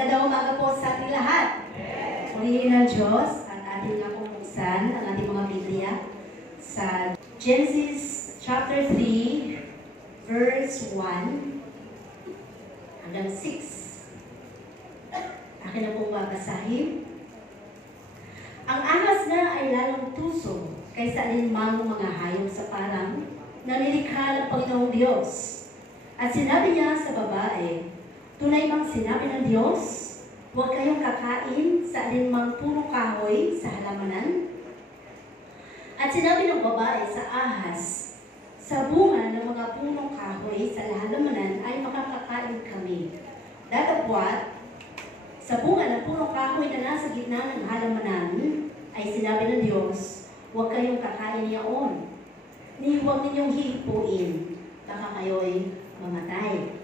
Magandang umaga po sa ating lahat. Purihin ng Diyos at ating nga pupuksan ang ating mga Biblia sa Genesis chapter 3, verse 1 hanggang 6. Akin na pong babasahin. Ang ahas na ay lalong tuso kaysa alinmang mga hayop sa parang na nilikha ng Panginoong Diyos. At sinabi niya sa babae, tunay bang sinabi ng Diyos, huwag kayong kakain sa alinmang puro kahoy sa halamanan? At sinabi ng babae sa ahas, sa bunga ng mga punong kahoy sa halamanan ay makakakain kami. Datapwat, sa bunga ng punong kahoy na nasa gitna ng halamanan ay sinabi ng Diyos, huwag kayong kakain niyaon. Ni huwag ninyong hihipuin, baka kayo'y mamatay.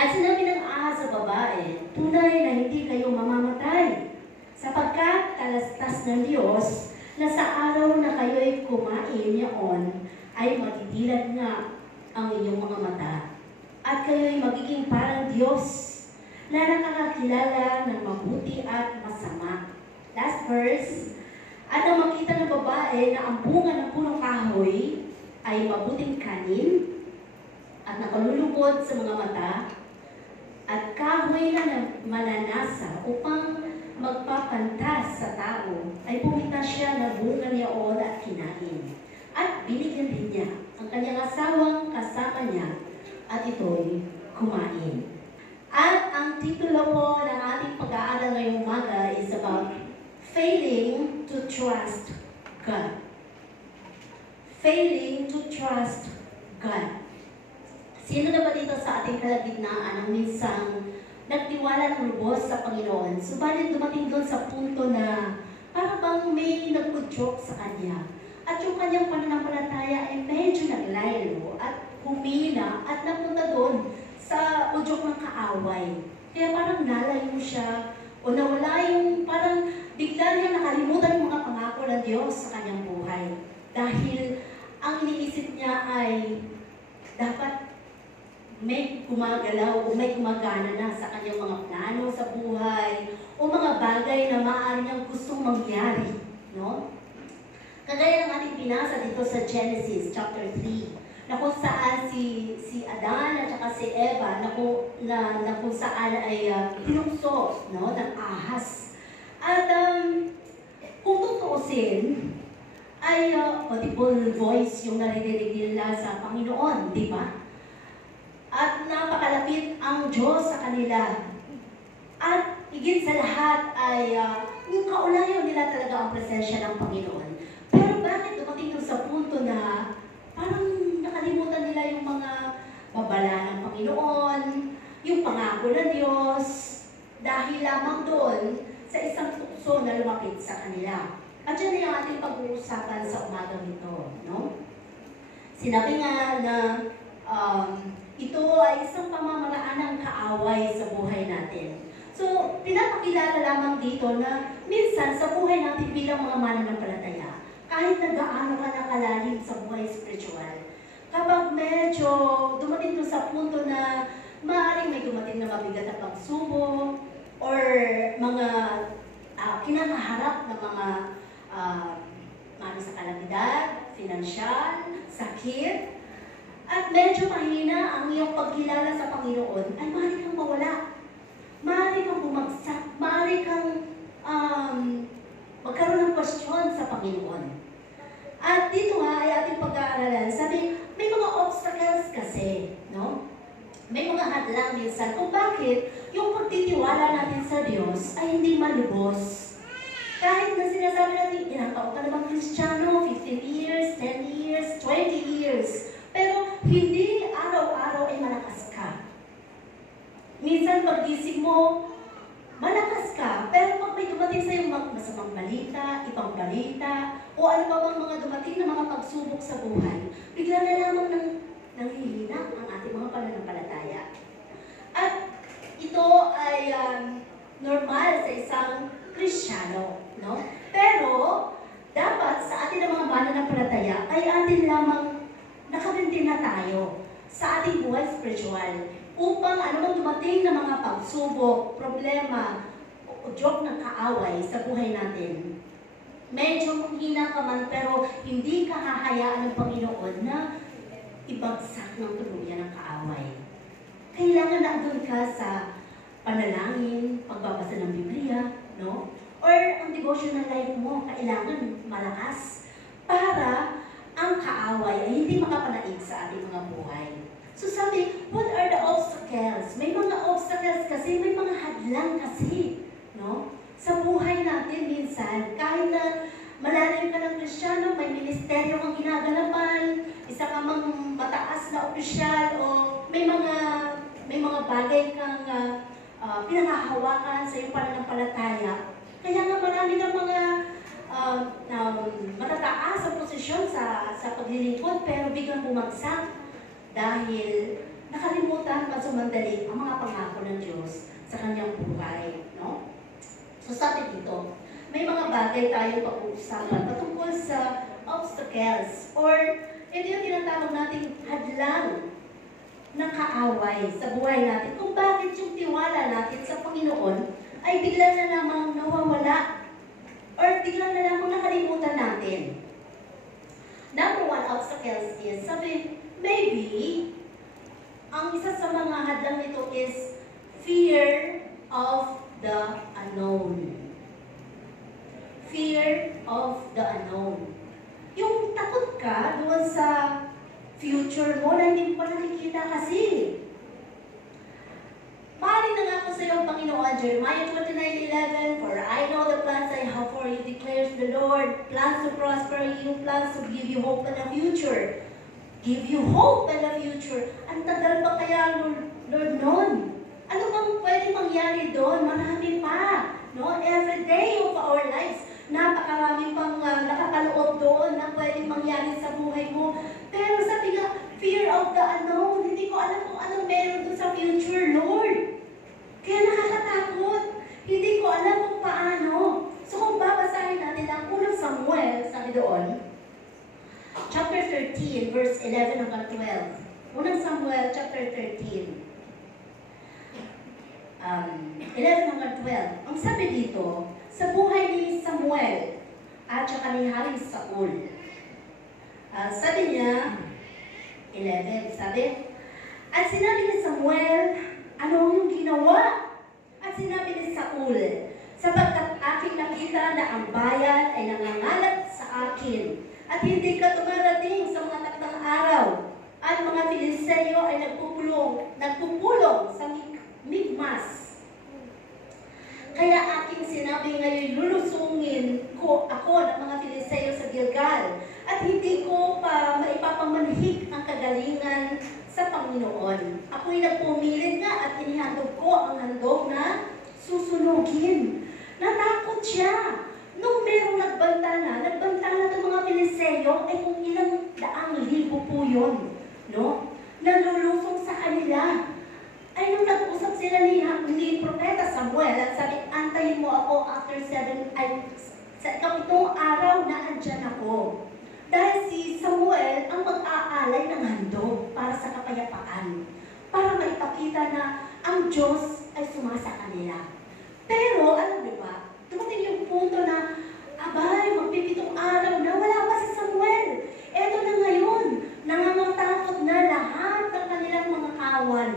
At sinabi ng ahas sa babae, tunay na hindi kayo mamamatay, sapagkat talastas ng Diyos na sa araw na kayo'y kumain niyaon, ay magdidilat nga ang inyong mga mata, at kayo'y magiging parang Diyos na nakakakilala ng mabuti at masama. Last verse, at nang makita ng babae na ang bunga ng punong kahoy ay mabuting kanin, at nakalulubod sa mga mata, at kahoy na mananasa upang magpapantas sa tao, ay pumita siya ng bunga niyaon at kinain. At binigyan din niya ang kanyang asawang kasama niya, at ito'y kumain. At ang titulo po ng ating pag-aaral ngayong umaga is about failing to trust God. Failing to trust God. Sino na ba dito sa ating kalagitnaan ang minsang nagtiwala ng lubos sa Panginoon, subalit dumating doon sa punto na para bang may nag-udyok sa kanya at yung kanyang pananampalataya ay medyo naglaylo at humina at napunta doon sa udyok ng kaaway. Kaya parang nalayo siya o nawala yung parang bigla niya nakalimutan yung mga pangako ng Diyos sa kanyang buhay. Dahil ang iniisip niya ay dapat may gumagalaw o may gumagana na sa kanyang mga plano sa buhay o mga bagay na maaari niyang gustong mangyari. No? Kagaya ng ating binasa dito sa Genesis chapter 3 na kung saan si Adan at saka si Eva na kung saan ay tinukso no, ng ahas. At kung tutuusin, ay audible voice yung naririnig nila sa Panginoon, di ba? At napakalapit ang Diyos sa kanila. At higit sa lahat ay yung kaulayo nila talaga ang presensya ng Panginoon. Pero bakit dumating doon sa punto na parang nakalimutan nila yung mga babala ng Panginoon, yung pangako ng Diyos, dahil lamang doon sa isang tukso na lumapit sa kanila. At yan ay ang ating pag-uusapan sa umagang ito. No? Sinabi nga na ito ay isang pamamaraan ng kaaway sa buhay natin. So, pinapakilala lamang dito na minsan sa buhay natin bilang mga mananampalataya, kahit nag-aano ka na kalalim sa buhay spiritual, kapag medyo dumating doon sa punto na maaaring may dumating na mabigat na pagsubok or mga kinakaharap na mga sa kalamidad, financial, sakit, at medyo mahina ang iyong pagkilala sa Panginoon, ay maaari kang mawala. Maaari kang bumagsak. Maaari kang magkaroon ng kwestiyon sa Panginoon. At dito nga ay ating pag-aaralan. Sabi, may mga obstacles kasi, no? May mga hadlang minsan kung bakit yung pagtitiwala natin sa Diyos ay hindi malubos. Kahit na sinasabi natin, ilang taon ka namang Kristiyano, 15 years, 10 years, 20 years. Pero hindi araw-araw ay malakas ka. Minsan paggising mo, malakas ka. Pero pag may dumating sa iyong masamang balita, ibang balita, o ano pa bang mga dumating na mga pagsubok sa buhay, bigla na lamang nanghihina ang ating mga pananampalataya. At ito ay normal sa isang Kristiyano. No? Pero dapat sa ating mga mananampalataya ay atin lamang nakamintin na tayo sa ating buhay spiritual upang anumang dumating na mga mga pagsubok, problema, o joke ng kaaway sa buhay natin, medyo hina ka man pero hindi ka hahayaan ng Panginoon na ibagsak ng tuluyan ng kaaway. Kailangan na doon ka sa panalangin, pagbabasa ng Biblia, no? Or ang devotional life mo, kailangan malakas para ang kaaway ay hindi makapanaig sa ating mga buhay. So sabi, what are the obstacles? May mga obstacles kasi, may mga hadlang kasi, no? Sa buhay natin minsan, kahit na malalim ka ng Kristiyano, may ministeryo kang ginagalapan, isa ka mang mataas na opisyal, o may mga bagay kang pinakahawakan sa iyong pananampalataya. Kaya nga marami ng mga matataas sa posisyon sa paglilingkod, pero biglang bumagsak dahil nakalimutan pa sumandali ang mga pangako ng Diyos sa kanyang buhay. No? So sabi dito, may mga bagay tayong pag-uusapan patungkol sa obstacles or ito yung tinatawag nating hadlang ng kaaway sa buhay natin. Kung bakit yung tiwala natin sa Panginoon ay bigla na lamang nawawala or bigla na lamang nakalimutan natin. Number one obstacles is, sabi, maybe, ang isa sa mga hadlang nito is fear of the unknown. Fear of the unknown. Yung takot ka doon sa future mo na hindi mo pa nakikita kasi. Maaaring nangako sa iyo, Panginoon, Jeremiah 29:11, for I know the plans I have for you, declares the Lord, plans to prosper you, plans to give you hope in the future. Give you hope in the future. Ang tagal pa kaya, Lord, noon? Ano bang pwede mangyari doon? Marami pa. No? Every day of our lives, napakarami pang nakakaloob doon na pwedeng mangyari sa buhay mo. Pero sabi nga, fear of the unknown. Hindi ko alam kung anong meron doon sa future, Lord. Kaya nakakatakot. Hindi ko alam kung paano. So kung babasahin natin ang unang Samuel, sabi doon, chapter 13, verse 11 hanggang 12. Unang Samuel, chapter 13. 11 hanggang 12. Ang sabi dito, sa buhay ni Samuel at saka ni Haring Saul. Sabi niya, 11, sabi, at sinabi ni Samuel, ano yung ginawa? At sinabi ni Saul, sapagkat aking nakita na ang bayan ay nangangalat sa akin, at hindi ka tumarating sa mga takdang araw, at mga Filisteyo ay nagpupulong sa Migmas. Kaya aking sinabi ngayon, lulusungin ko ako ng mga Filisteyo sa Gilgal, at hindi ko pa maipapamanhik ang kagalingan sa Panginoon. Ako'y nagpumilit nga at inihandog ko ang handog na susunugin. Natakot siya. Nung merong nagbanta na itong mga Filisteyo, ay kung ilang daang libo po yun, no? Nalulusong sa kanila. Ay nung nag-usap sila ni Propeta Samuel, at sabi, antayin mo ako after 7, sa ikapitong araw na andyan ako. Dahil si Samuel ang mag-aalay ng handog para sa kapayapaan, para maipakita na ang Diyos ay sumasa kanila. Pero, alam niyo ba, dumating yung punto na, abay, magpipitong araw na, wala pa si Samuel. Eto na ngayon, nangangatakot na lahat ng kanilang mga kawan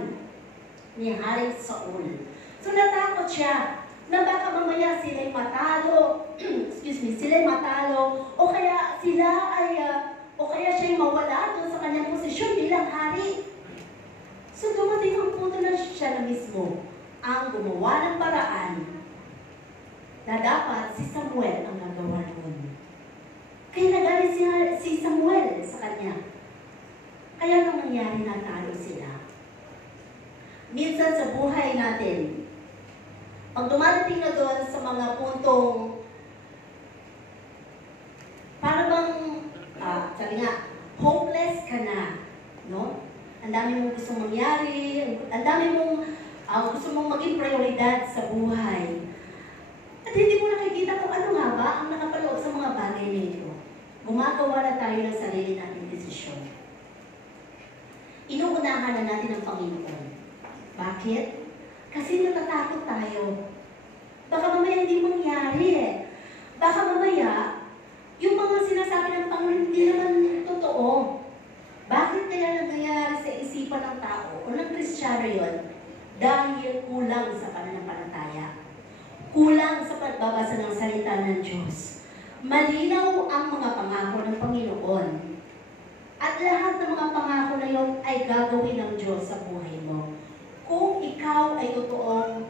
ni Haring Saul. So natakot siya na baka mamaya sila'y matalo, sila'y matalo, o kaya siya'y mawala doon sa kanyang posisyon bilang hari. So dumating ang punto na siya na mismo ang gumawa ng paraan na dapat si Samuel ang nagawa noon. Kaya nagalit si Samuel sa kanya. Kaya nang nangyari, natalo sila. Minsan sa buhay natin, pag dumadating na doon sa mga puntong para bang, sabi nga, hopeless ka na, no? Ang dami mong gusto mangyari, ang dami mong gusto mong maging prioridad sa buhay. At hindi mo nakikita kung ano nga ba ang nakapaloob sa mga bagay nito. Gumagawa na tayo ng sarili nating desisyon. Inuunahan na natin ang Panginoon. Bakit? Kasi natatakot tayo. Baka mamaya hindi mangyari eh. Baka mamaya, yung mga sinasabi ng Panginoon hindi naman totoo. Bakit kaya nangyayari sa isipan ng tao o ng Kristiyano yun? Dahil kulang sa pananampalataya. Kulang sa pagbabasa ng salita ng Diyos. Malinaw ang mga pangako ng Panginoon. At lahat ng mga pangako na yun ay gagawin ng Diyos sa buhay mo. Kung ikaw ay totoong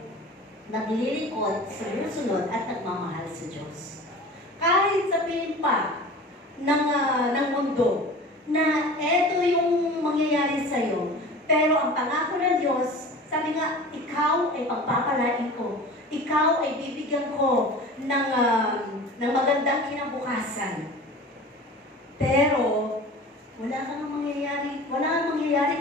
naglilingkod, sumusunod at nagmamahal sa Diyos. Kahit sabihin pa ng mundo na eto yung mangyayari sa'yo, pero ang pangako ng Diyos, sabi nga, ikaw ay pagpapalain ko. Ikaw ay bibigyan ko ng magandang kinabukasan. Pero, wala kang mangyayari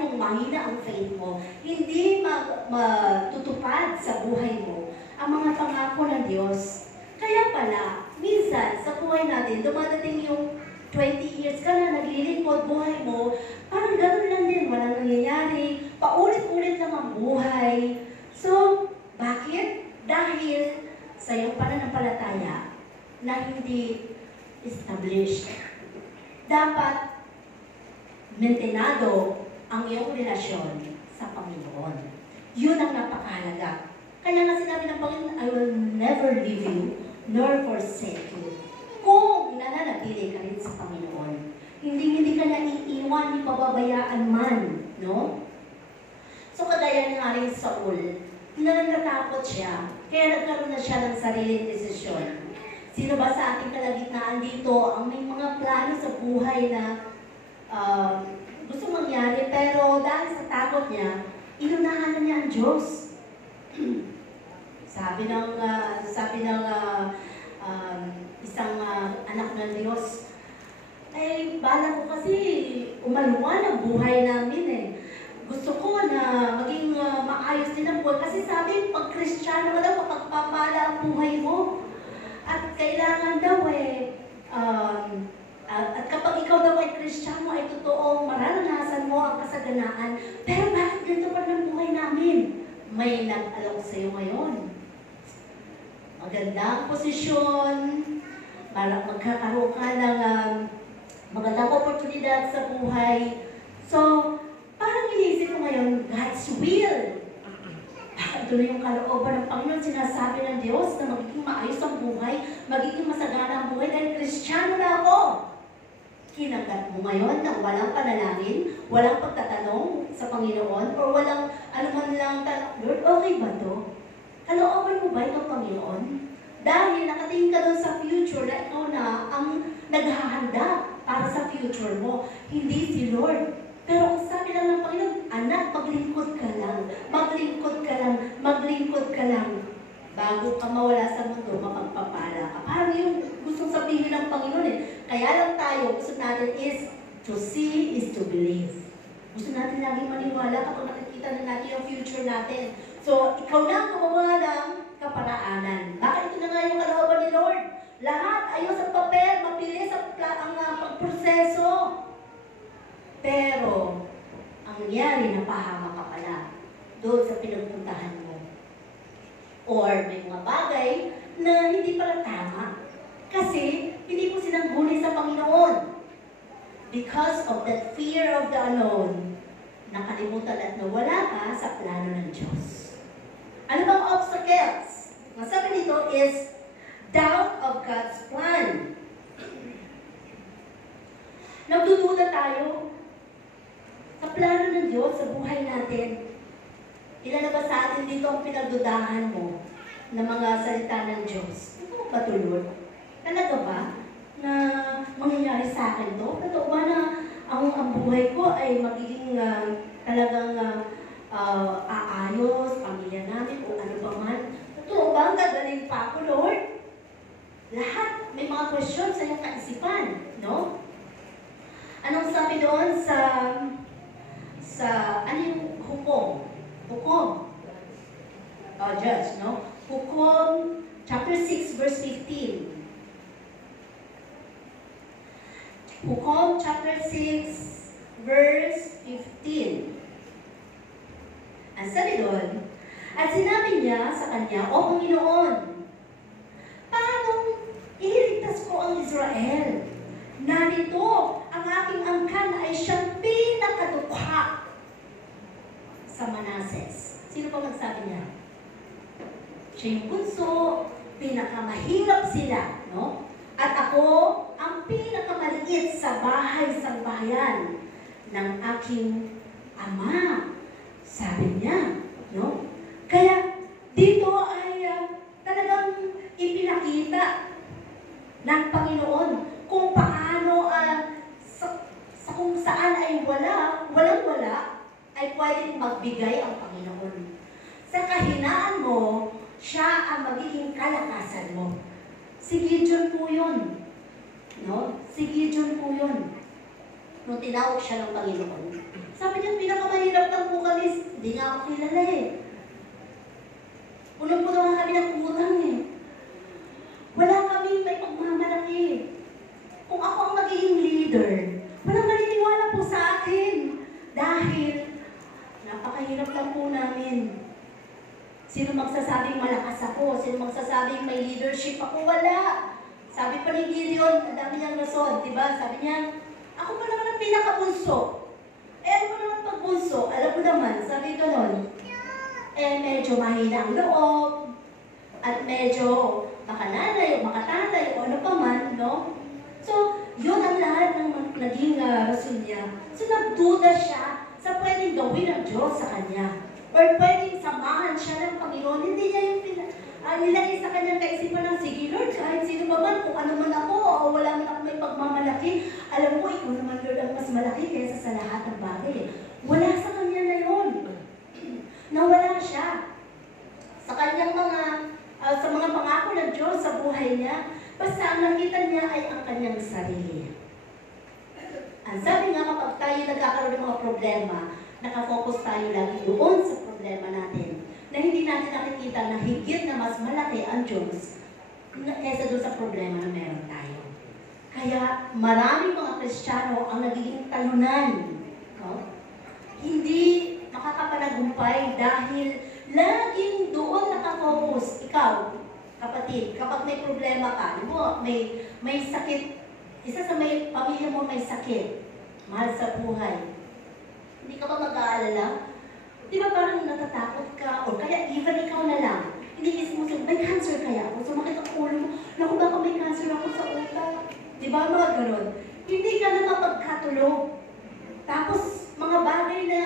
kung mahina ang faith mo. Hindi matutupad sa buhay mo ang mga pangako ng Diyos. Kaya pala, minsan sa buhay natin, dumadating yung 20 years ka na naglilingkod buhay mo, parang gano'n lang din, walang nangyayari, paulit-ulit lang ang buhay. So, bakit? Dahil sa iyong pananampalataya na hindi established. Dapat maintenado ang iyong relasyon sa Panginoon. Yun ang napakahalaga. Kaya nga sinabi ng Panginoon, I will never leave you, nor forsake you. Kung nananatili ka rin sa Panginoon, hindi ka na iiwan, hindi pababayaan man, no? So kagaya nga rin Saul, natatakot siya, kaya nagkaroon na siya ng sariling desisyon. Sino ba sa ating kalagitnaan dito ang may mga plano sa buhay na gusto mangyari, pero dahil sa takot niya, inunahan na niya ang Diyos. sabi ng isang anak ng Diyos, ay bala ko kasi umaluan ang buhay namin eh. Gusto ko na maging maayos din ang buhay. Kasi sabi, pag Kristiyano ka daw, mapagpapala ang buhay mo. At kailangan daw at kapag ikaw daw ay Kristiyano, ay totoong mararanasan mo ang kasaganaan. Pero bakit ganito pa ng buhay namin? May nag-alok sa'yo ngayon. Magandang posisyon, para magkakaroon ka ng magandang oportunidad sa buhay. So, parang iniisip ko ngayon, God's will. Ito na yung kalooban ng Panginoon. Sinasabi ng Diyos na magiging maayos ang buhay, magiging masagana ang buhay dahil Kristiyano na ako. Kinagat mo ngayon na walang panalangin, walang pagtatanong sa Panginoon, o walang anuman lang tanong, Lord, okay ba to? Kalooban mo ba itong Panginoon? Dahil nakatingin ka doon sa future na ikaw na ang naghahanda para sa future mo, hindi si Lord. Pero ang sabi lang ng Panginoon, anak, maglingkod ka lang, maglingkod ka lang, maglingkod ka lang. Bago ka mawala sa mundo, mapagpapala ka. Parang yung gustong sabihin ng Panginoon eh. Kaya lang tayo, gusto natin is, to see is to believe. Gusto natin laging maniwala kapag nakikita na natin yung future natin. So, ikaw na ang gumawa ng kaparaanan. Bakit ito na nga yung kalooban ni Lord? Lahat, ayos ang papel, mabilis ang pagproseso. Pero, ang nangyari, napahama ka pala doon sa pinagpuntahan mo. Or may mga bagay na hindi pala tama. Kasi, hindi mo sinangguni sa Panginoon. Because of that fear of the unknown, nakalimutan at nawala ka sa plano ng Diyos. Ano bang obstacles? Ang sabi nito is, doubt of God's plan. Nagdududa tayo sa plano ng Diyos sa buhay natin. Ilan na ba sa atin dito ang pinagdudahan mo ng mga salita ng Diyos? Ito ba ito, Lord? Talaga ba na mangyayari sa akin to? Totoo ba na ang buhay ko ay magiging talagang aayos, pamilya namin, o ano ba man? Totoo ba ang gagaling pa ako, Lord? Lahat may mga question sa iyong kaisipan, no? Anong sabi doon sa ano yung hukom? Hukom. Judge, no? Hukom, chapter 6, verse 15. Hukom, chapter 6, verse 15. Ang sabi doon, at sinabi niya sa kanya, "O Panginoon, paano ililigtas ko ang Israel? Narito, ang aking angkan ay siyang pinakadukha sa Manases." Sino pa magsabi niya? Siya yung bunso, pinakamahirap sila, no? At ako, ang pinakamaliit sa bahay-sambahayan ng aking ama. Sabi niya, no? Kaya dito ay talagang ipinakita ng Panginoon kung paano sa kung saan ay walang-wala, ay pwedeng magbigay ang Panginoon. Sa kahinaan mo, siya ang magiging kalakasan mo. Si Gideon po yun. No? Si Gideon po yun. Nung tinawag siya ng Panginoon, sabi niya, pinakamahirap ng bukalis. Hindi nga ako kilala eh. Punong-puno nga kami ng utang eh. Wala kami may pagmamalaki. Kung ako ang magiging leader, walang maniniwala po sa akin. Dahil napakahirap lang po namin. Sino magsasabing malakas ako? Sino magsasabing may leadership ako? Wala. Sabi pa ni Gideon, ang dami niyang rason, diba? Sabi niya, ako pa naman ang pinakabunso. Ano pa naman pagbunso? Alam mo naman, sabi ko nun, medyo mahina ang loob, at medyo makananay o makatatay o ano pa man, no? So, yun ang lahat ng naging rason niya. So, nagduda siya sa pwedeng gawin ng Diyos sa kanya. Or pwedeng samahan siya ng Panginoon. Hindi niya yung nilagay sa kanyang kaisipan ng, sige Lord, kahit sino pa man, kung ano man ako, o wala man ako may pagmamalaki, alam mo, ikaw naman Lord ang mas malaki kaysa sa lahat ng bagay. Wala sa kanya na yun. Nawala siya. Sa kanyang sa mga pangako ng Diyos sa buhay niya, basta ang nakita niya ay ang kanyang sarili. Ang sabi nga, kapag tayo nagkakaroon ng mga problema, nakafocus tayo lagi doon sa problema natin, na hindi natin nakikita na higit na mas malaki ang Diyos kaysa doon sa problema na meron tayo. Kaya maraming mga Kristiyano ang nagiging talunan. No? Hindi makakapanagumpay dahil laging doon nakafocus. Ikaw, kapatid, kapag may problema ka, may sakit, isa sa may pamilya mo may sakit, mahal sa buhay, hindi ka ba mag-aalala? Di ba parang natatakot ka? O kaya even ikaw na lang. Iniisip mo, may cancer kaya ako? Sumakit ang ulo mo. Naku, baka may cancer ako sa utak. Di ba mga ganun? Hindi ka na mapagkatulog. Tapos, mga bagay na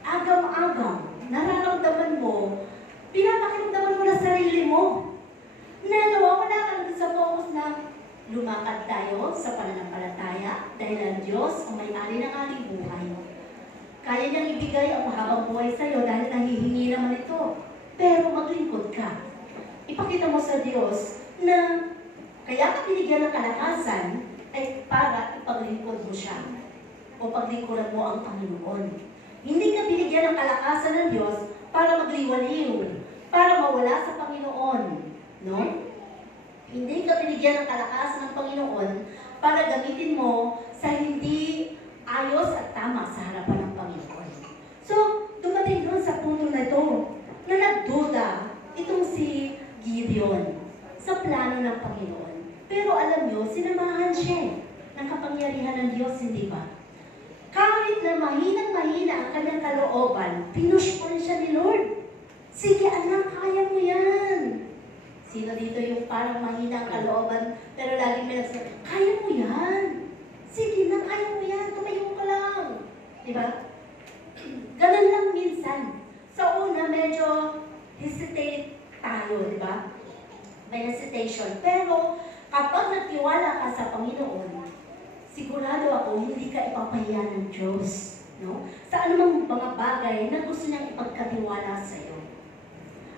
agam-agam, nararamdaman mo, pinapakiramdaman mo na sarili mo. Na nawawala ka na sa focus na lumakad tayo sa pananampalataya dahil ang Diyos ang may-ari ng ating buhay. Kaya niyang ibigay ang mahabang buhay sa iyo dahil nahihingi naman ito. Pero maglingkod ka. Ipakita mo sa Diyos na kaya ka binigyan ng kalakasan ay para ipaglingkod mo siya. O paglingkuran mo ang Panginoon. Hindi ka binigyan ng kalakasan ng Diyos para magliwaliw, para mawala sa Panginoon. No? Hindi ka binigyan ng kalakasan ng Panginoon para gamitin mo sa hindi ayos at tama sa harapan ng Panginoon. So, dumating doon sa punto na ito, na nagduda itong si Gideon sa plano ng Panginoon. Pero alam nyo, sinamahan siya ng kapangyarihan ng Diyos, hindi ba? Kahit na mahinang-mahina ang kanyang kalooban, pinush pa rin siya ni Lord. Sige anak, kaya mo yan. Sino dito yung parang mahina ang kalooban, pero laging may nagsasabi, kaya mo yan. Sige na, kaya mo yan. Tumayo ka lang. Diba? Ganun lang minsan. Sa una, medyo hesitate tayo, diba? May hesitation. Pero, kapag nagtiwala ka sa Panginoon, sigurado ako, hindi ka ipapahiya ng Diyos. No? Sa anumang mga bagay na gusto niyang ipagkatiwala sa iyo.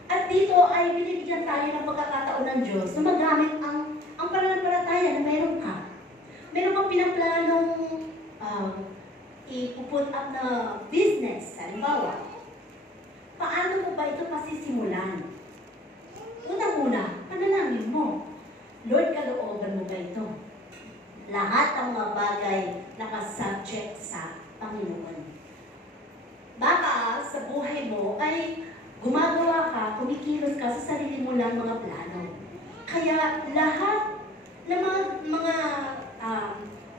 At dito ay binibigyan tayo ng pagkakataon ng Diyos na magamit ang pananampalataya na mayroon ka. Meron kang pinaplanong ipuput up na business, halimbawa. Paano mo ba ito pasisimulan? Unang-una, panalangin mo. Lord, kalooban mo ba ito? Lahat ng mga bagay nakasubject sa Panginoon. Baka sa buhay mo ay gumagawa ka, kumikilos ka sa sarili mo lang mga plano. Kaya lahat ng mga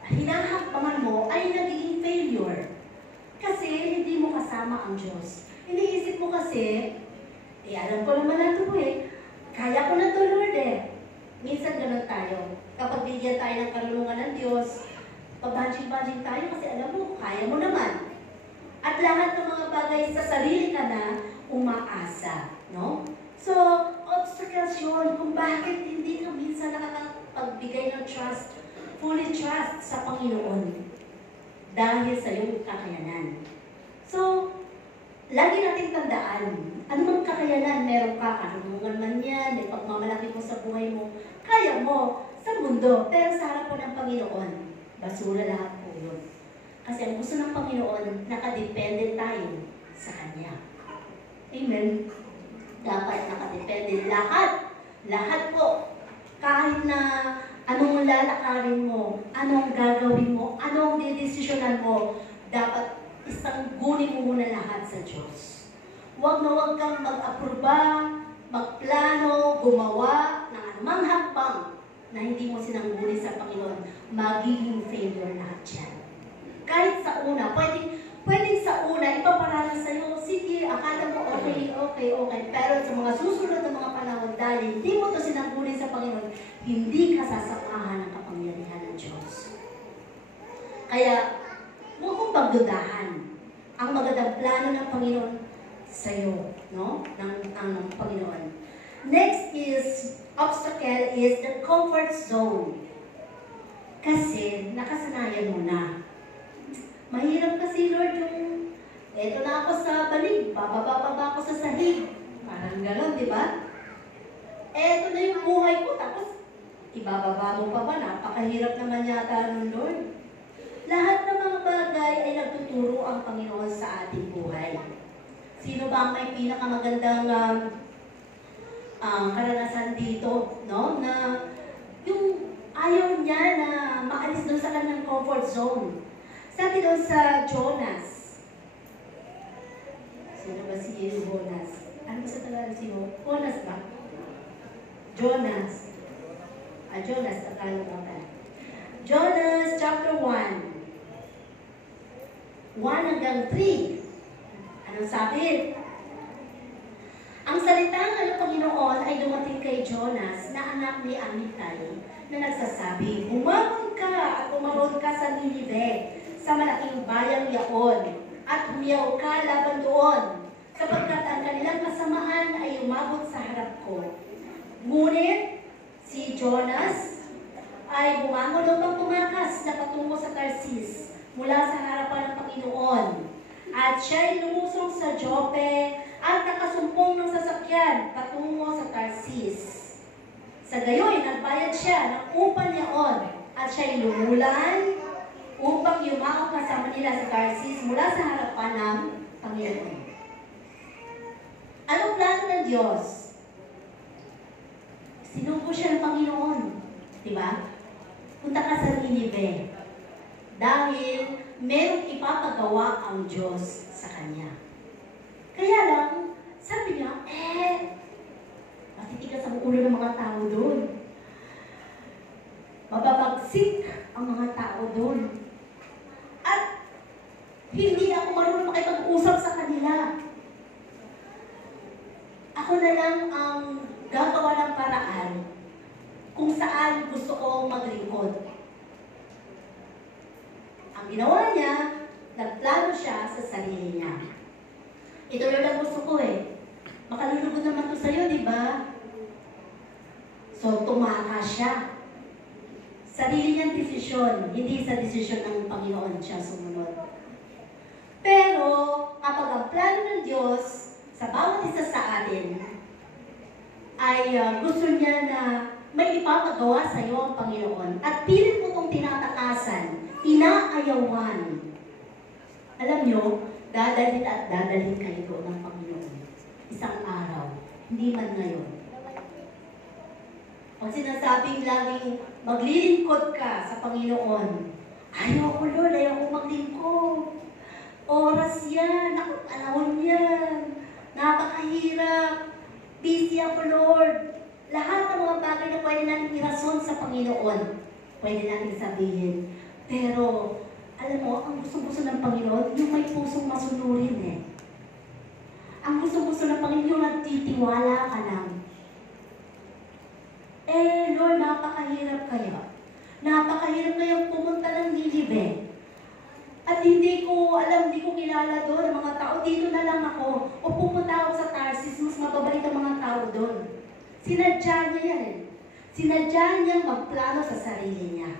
hinahakbangan mo ay nagiging failure. Kasi hindi mo kasama ang Diyos. Iniisip mo kasi, alam ko naman na ito kaya ko na ito, Lord Minsan ganun tayo. Kapag bigyan tayo ng karunungan ng Diyos, pabadging-badging tayo kasi alam mo, kaya mo naman. At lahat ng mga bagay sa sarili ka na umaasa. No? So, obstacles yun kung bakit hindi ka minsan nakakapagbigay ng trust, fully trust sa Panginoon dahil sa iyong kakayanan. So, lagi nating tandaan, anumang kakayanan meron ka, karunungan man yan, may pagmamalaki mo sa buhay mo, kaya mo sa mundo, pero sa harap po ng Panginoon, basura lahat po yun. Kasi ang gusto ng Panginoon, nakadepende tayo sa Kanya. Amen? Dapat nakadepende lahat. Lahat po. Kahit na anong lalakarin mo, anong gagawin mo, anong didesisyonan mo, dapat isanggunin mo muna lahat sa Diyos. Huwag na huwag kang mag-aproba, magplano, gumawa ng anumang hakbang na hindi mo sinangguni sa Panginoon. Magiging failure lahat yan. Kahit sa una, pwedeng sa una, ipaparanas sa'yo, sige, akala mo okay. Pero sa mga susunod na mga panahon, dahil hindi mo ito sinangguni sa Panginoon, hindi ka sasamahan ng kapangyarihan ng Diyos. Kaya, huwag kong pagdudahan ang magandang plano ng Panginoon sa'yo, no? Ng Panginoon. Next obstacle is the comfort zone. Kasi, nakasanayan mo na. Mahirap kasi, Lord, eto na ako sa balig, bababa ako sa sahig. Parang gano'n, di ba? Eto na yung buhay ko, tapos ibababa mo pa ba? Napakahirap naman yata ng Lord. Lahat ng mga bagay ay nagtuturo ang Panginoon sa ating buhay. Sino ba ang may pinakamagandang karanasan dito, no? Na yung ayaw niya na maalis doon sa kanyang comfort zone. Sabi doon sa Jonas. Sino ba si Jonas? Ano ba sa Tagalog si Jonas ba? Jonas. Jonas, Tagalog ba? Jonas chapter 1. 1 hanggang 3. Anong sabi? Ang salitang ng Panginoon ay dumating kay Jonas na anak ni Amittai na nagsasabi, "Bumangon ka at umarod ka sa Ninive, sa malaking bayang yaon, at humiyaw ka laban doon, sapagkat ang kanilang kasamaan ay umabot sa harap ko." Ngunit si Jonas ay bumangon upang tumakas na patungo sa Tarsis mula sa harapan ng Panginoon. At siya'y lumusong sa Jope at nakasumpong ng sasakyan patungo sa Tarsis. Sa gayoy, nagbayad siya ng upa niyaon at siya'y lumulan upang yumaon kasama nila sa Tarsis mula sa harapan ng Panginoon. Anong plano ng Diyos? Sinugo siya ng Panginoon. Diba? Punta ka sa Ninive. Dahil merong ipapagawa ang Diyos sa kanya. Kaya lang, sabi niya, matitigas ang ulo ng mga tao doon. Mababagsik ang mga tao doon. At hindi ako marunong makipag-usap sa kanila. Ako na lang ang gagawa ng paraan kung saan gusto kong maglingkod. Ang ginawa niya, nagplano siya sa sarili niya. Ito lang ang gusto ko Makalulugod naman to sa'yo, di ba? So, tumakas siya. Sarili niyang desisyon, hindi sa desisyon ng Panginoon siya sumunod. Pero, kapag ang plano ng Diyos sa bawat isa sa atin, ay gusto niya na may ipapagawa sa iyo ang Panginoon. At pilit mo itong tinatakasan, inaayawan. Alam nyo, dadalhin at dadalhin kayo doon ng Panginoon. Isang araw, hindi man ngayon. Pag sinasabing laging maglilingkod ka sa Panginoon, ayaw ko Lord, ayaw ko maglingkod. Oras yan, panahon yan, napakahirap. Busy ako, Lord. Lahat ng mga bagay na pwede natin irason sa Panginoon, pwede natin sabihin. Pero, alam mo, ang gusto-gusto ng Panginoon, yung may pusong masunurin eh. Ang gusto-gusto ng Panginoon, yung nagtitiwala ka lang. Eh, Lord, napakahirap kaya. Napakahirap kayang pumunta ng Ninive. At hindi ko alam, hindi ko kilala doon ang mga tao. Dito na lang ako. O pupunta ako sa Tarsis, mas mababait ang mga tao doon. Sinadya niya yan eh. Sinadya niyang magplano sa sarili niya.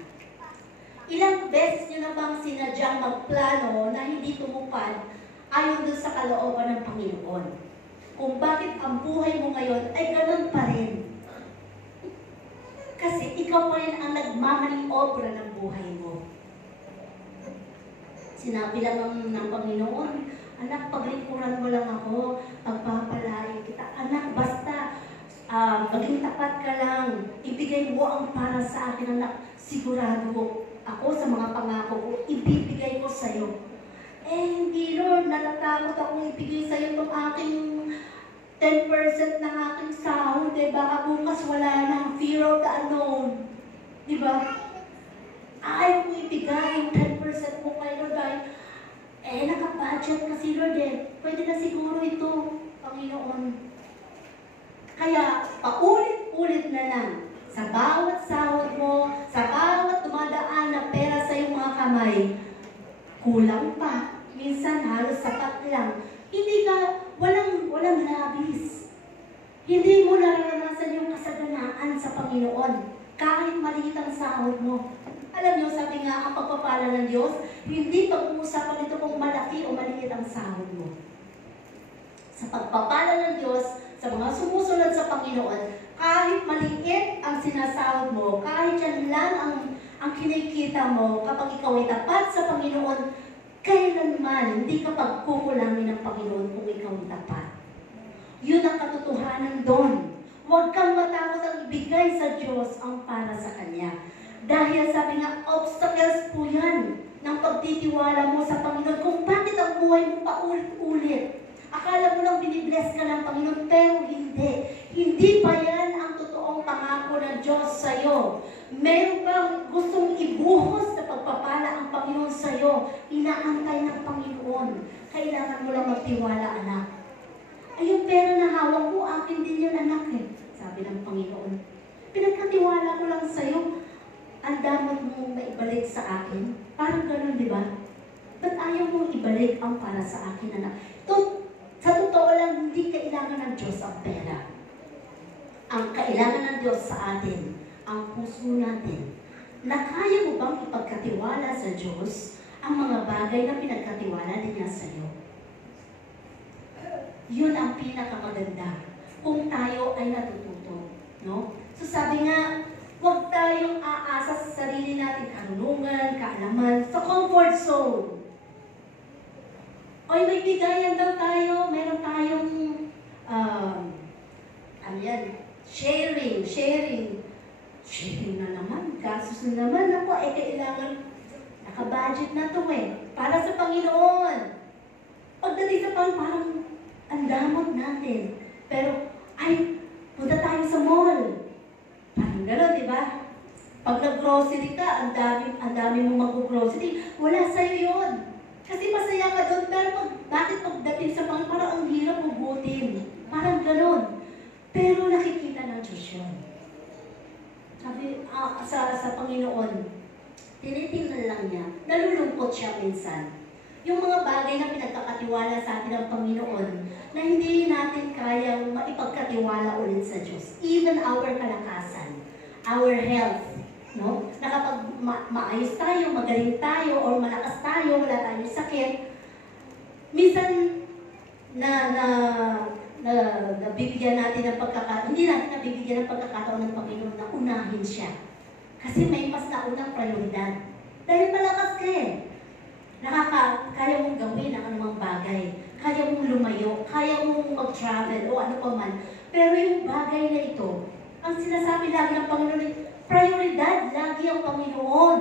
Ilang beses niyo na bang sinadyang magplano na hindi tumupad ayon doon sa kalooban ng Panginoon? Kung bakit ang buhay mo ngayon ay ganun pa rin. Kasi ikaw pa rin ang nagmamaling obra ng buhay mo. Sinabi lang ng Panginoon, anak, paglingkuran mo lang ako, pagpapalain kita. Anak, basta maging tapat ka lang. Ibigay mo ang para sa akin, anak. Sigurado ako sa mga pangako ko, ibibigay ko sa'yo. Eh, hindi, Lord. Natatakot akong ibigay sa'yo itong aking 10% ng aking sahod. Eh, baka bukas wala nang fear of the unknown. Diba? Ayaw ko ibigay yung 10% mo kay Lord dahil naka-budget kasi Lord eh. Pwede na siguro ito, Panginoon. Kaya, paulit-ulit na lang sa bawat sahod mo, sa bawat dumadaan na pera sa iyong mga kamay, kulang pa. Minsan halos sapat lang. Hindi ka, walang labis. Hindi mo nararanasan yung kasaganaan sa Panginoon. Kahit maliit ang sahod mo. Alam niyo, sabi nga, ang pagpapala ng Diyos, hindi pag-uusapan ito kung malaki o maliit ang sahod mo. Sa pagpapala ng Diyos, sa mga sumusunod sa Panginoon, kahit maliit ang sinasahod mo, kahit yan lang ang kinikita mo, kapag ikaw ay tapat sa Panginoon, kailanman hindi ka pagkukulangin ng Panginoon kung ikaw ay tapat. Yun ang katotohanan doon. Huwag kang matakot ang ibigay sa Diyos ang para sa Kanya. Dahil sabi nga, obstacles po yan ng pagtitiwala mo sa Panginoon kung bakit ang buhay mo paulit-ulit. Akala mo lang binibless ka ng Panginoon, pero hindi. Hindi pa yan ang totoong pangako ng Diyos sa'yo. Meron bang gustong ibuhos na pagpapala ang Panginoon sa'yo? Inaantay ng Panginoon. Kailangan mo lang magtiwala, anak. Ay, yung pera na hawak mo, akin din yun, anak eh. Sabi ng Panginoon. Pinagkatiwala ko lang sa'yo. Ang dapat mo maibalik sa akin. Parang ganun, di ba? Ba't ayaw mong ibalik ang para sa akin, anak? Sa totoo lang, hindi kailangan ng Diyos ang pera. Ang kailangan ng Diyos sa atin, ang puso natin. Na kaya mo bang ipagkatiwala sa Diyos ang mga bagay na pinagkatiwala din niya sa iyo? Yun ang pinakamaganda kung tayo ay natututo. No? So sabi nga, huwag tayong aasa sa sarili natin karunungan, kaalaman, sa comfort zone. Oy, may bigayan daw tayo, meron tayong, sharing na naman, gastos na naman, ako, kailangan, naka-budget na to para sa Panginoon. Pagdating sa parang, ang damot natin. Pero, punta tayo sa mall. Parang gano'n, di ba? Pag nag-grocery ka, ang dami mong mag-grocery, wala sa'yo yun. Kasi masaya ka doon, pero bakit pagdating sa Panginoon, parang ang hirap ubutin. Parang gano'n. Pero nakikita ng Diyos yun. Sabi, sa Panginoon, tinitingnan lang niya, nalulungkot siya minsan. Yung mga bagay na pinagkakatiwala sa atin ng Panginoon, na hindi natin kayang maipagkatiwala ulit sa Diyos. Even our kalakasan, our health, no? Na kapag maayos tayo, magaling tayo, or malakas tayo, wala tayong sakit, minsan nabibigyan natin ng pagkakataon, hindi natin nabibigyan ng pagkakataon ng Panginoon na unahin siya. Kasi may mas naunang prioridad. Dahil malakas ka kaya mong gawin ang anumang bagay. Kaya mong lumayo, kaya mong mag-travel, o ano pa man. Pero yung bagay na ito, ang sinasabi lagi ng Panginoon, prioridad lagi ang Panginoon.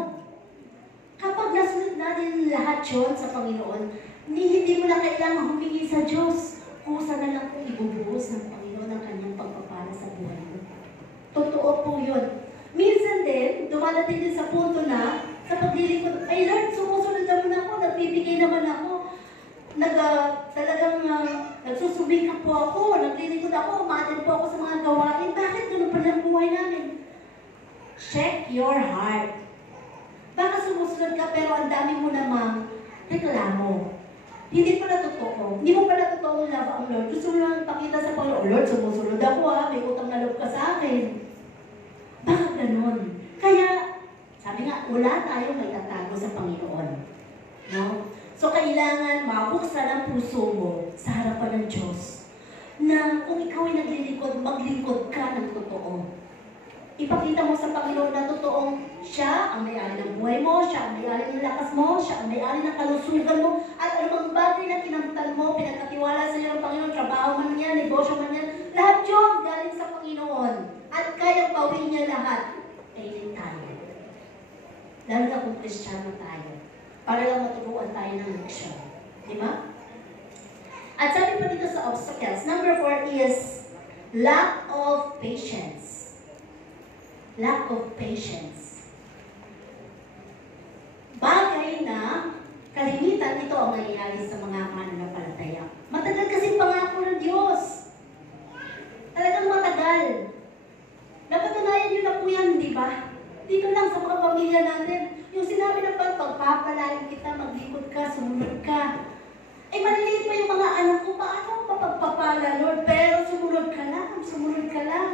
Kapag nasunod natin lahat yun sa Panginoon, hindi mo na kailangan humingi sa Diyos. Kusa na lang kung ibubuhos ng Panginoon ang kanyang po yun. Minsan din, dumadating din sa punto na, sa paglilingkod, ay Lord, sumusunod naman ako, nagbibigay naman ako, talagang nagsusubika po ako, naglilingkod ako, umatin po ako sa mga gawain. Bakit ganun pa lang buhay namin? Check your heart. Baka sumusunod ka pero ang dami mo namang reklamo. Hindi pala totoo. Hindi mo pala totoo love ang Lord. Gusto mo lang pakita sa Panginoon, Lord, sumusunod ako may utang na loob ka sa akin. Baka ganun. Kaya, sabi nga, wala tayong may tatago sa Panginoon. No? So, kailangan mabuksan ang puso mo sa harapan ng Diyos na kung ikaw ay naglilingkod, maglingkod ka ng totoo. Ipakita mo sa Panginoon na totoong siya ang may-ari ng buhay mo, siya ang may-ari ng lakas mo, siya ang may-ari ng kalusugan mo, at anumang bagay na kinamtan mo, pinagkatiwala sa iyo ng Panginoon, trabaho man yan, negosyo man yan, lahat yun galing sa Panginoon. At kayang bawin niya lahat. Kainin tayo. Lalo na kung Kristiyano tayo. Para lang maturuan tayo ng leksyon. Di ba? At sabi pa dito sa obstacles, number 4 is lack of patience. Lack of patience. Bagay na kalimitan ito ang nangyayari sa mga mananampalataya. Matagal kasi pangako ng Diyos. Talagang matagal. Napatunayan nyo na po yan, di ba? Dito lang sa mga pamilya natin. Yung sinabi na pagpapalain kita, maglingkod ka, sumunod ka. Eh, maliliit pa yung mga anak ko, paano papagpapala, Lord? Pero sumunod ka lang, sumunod ka lang.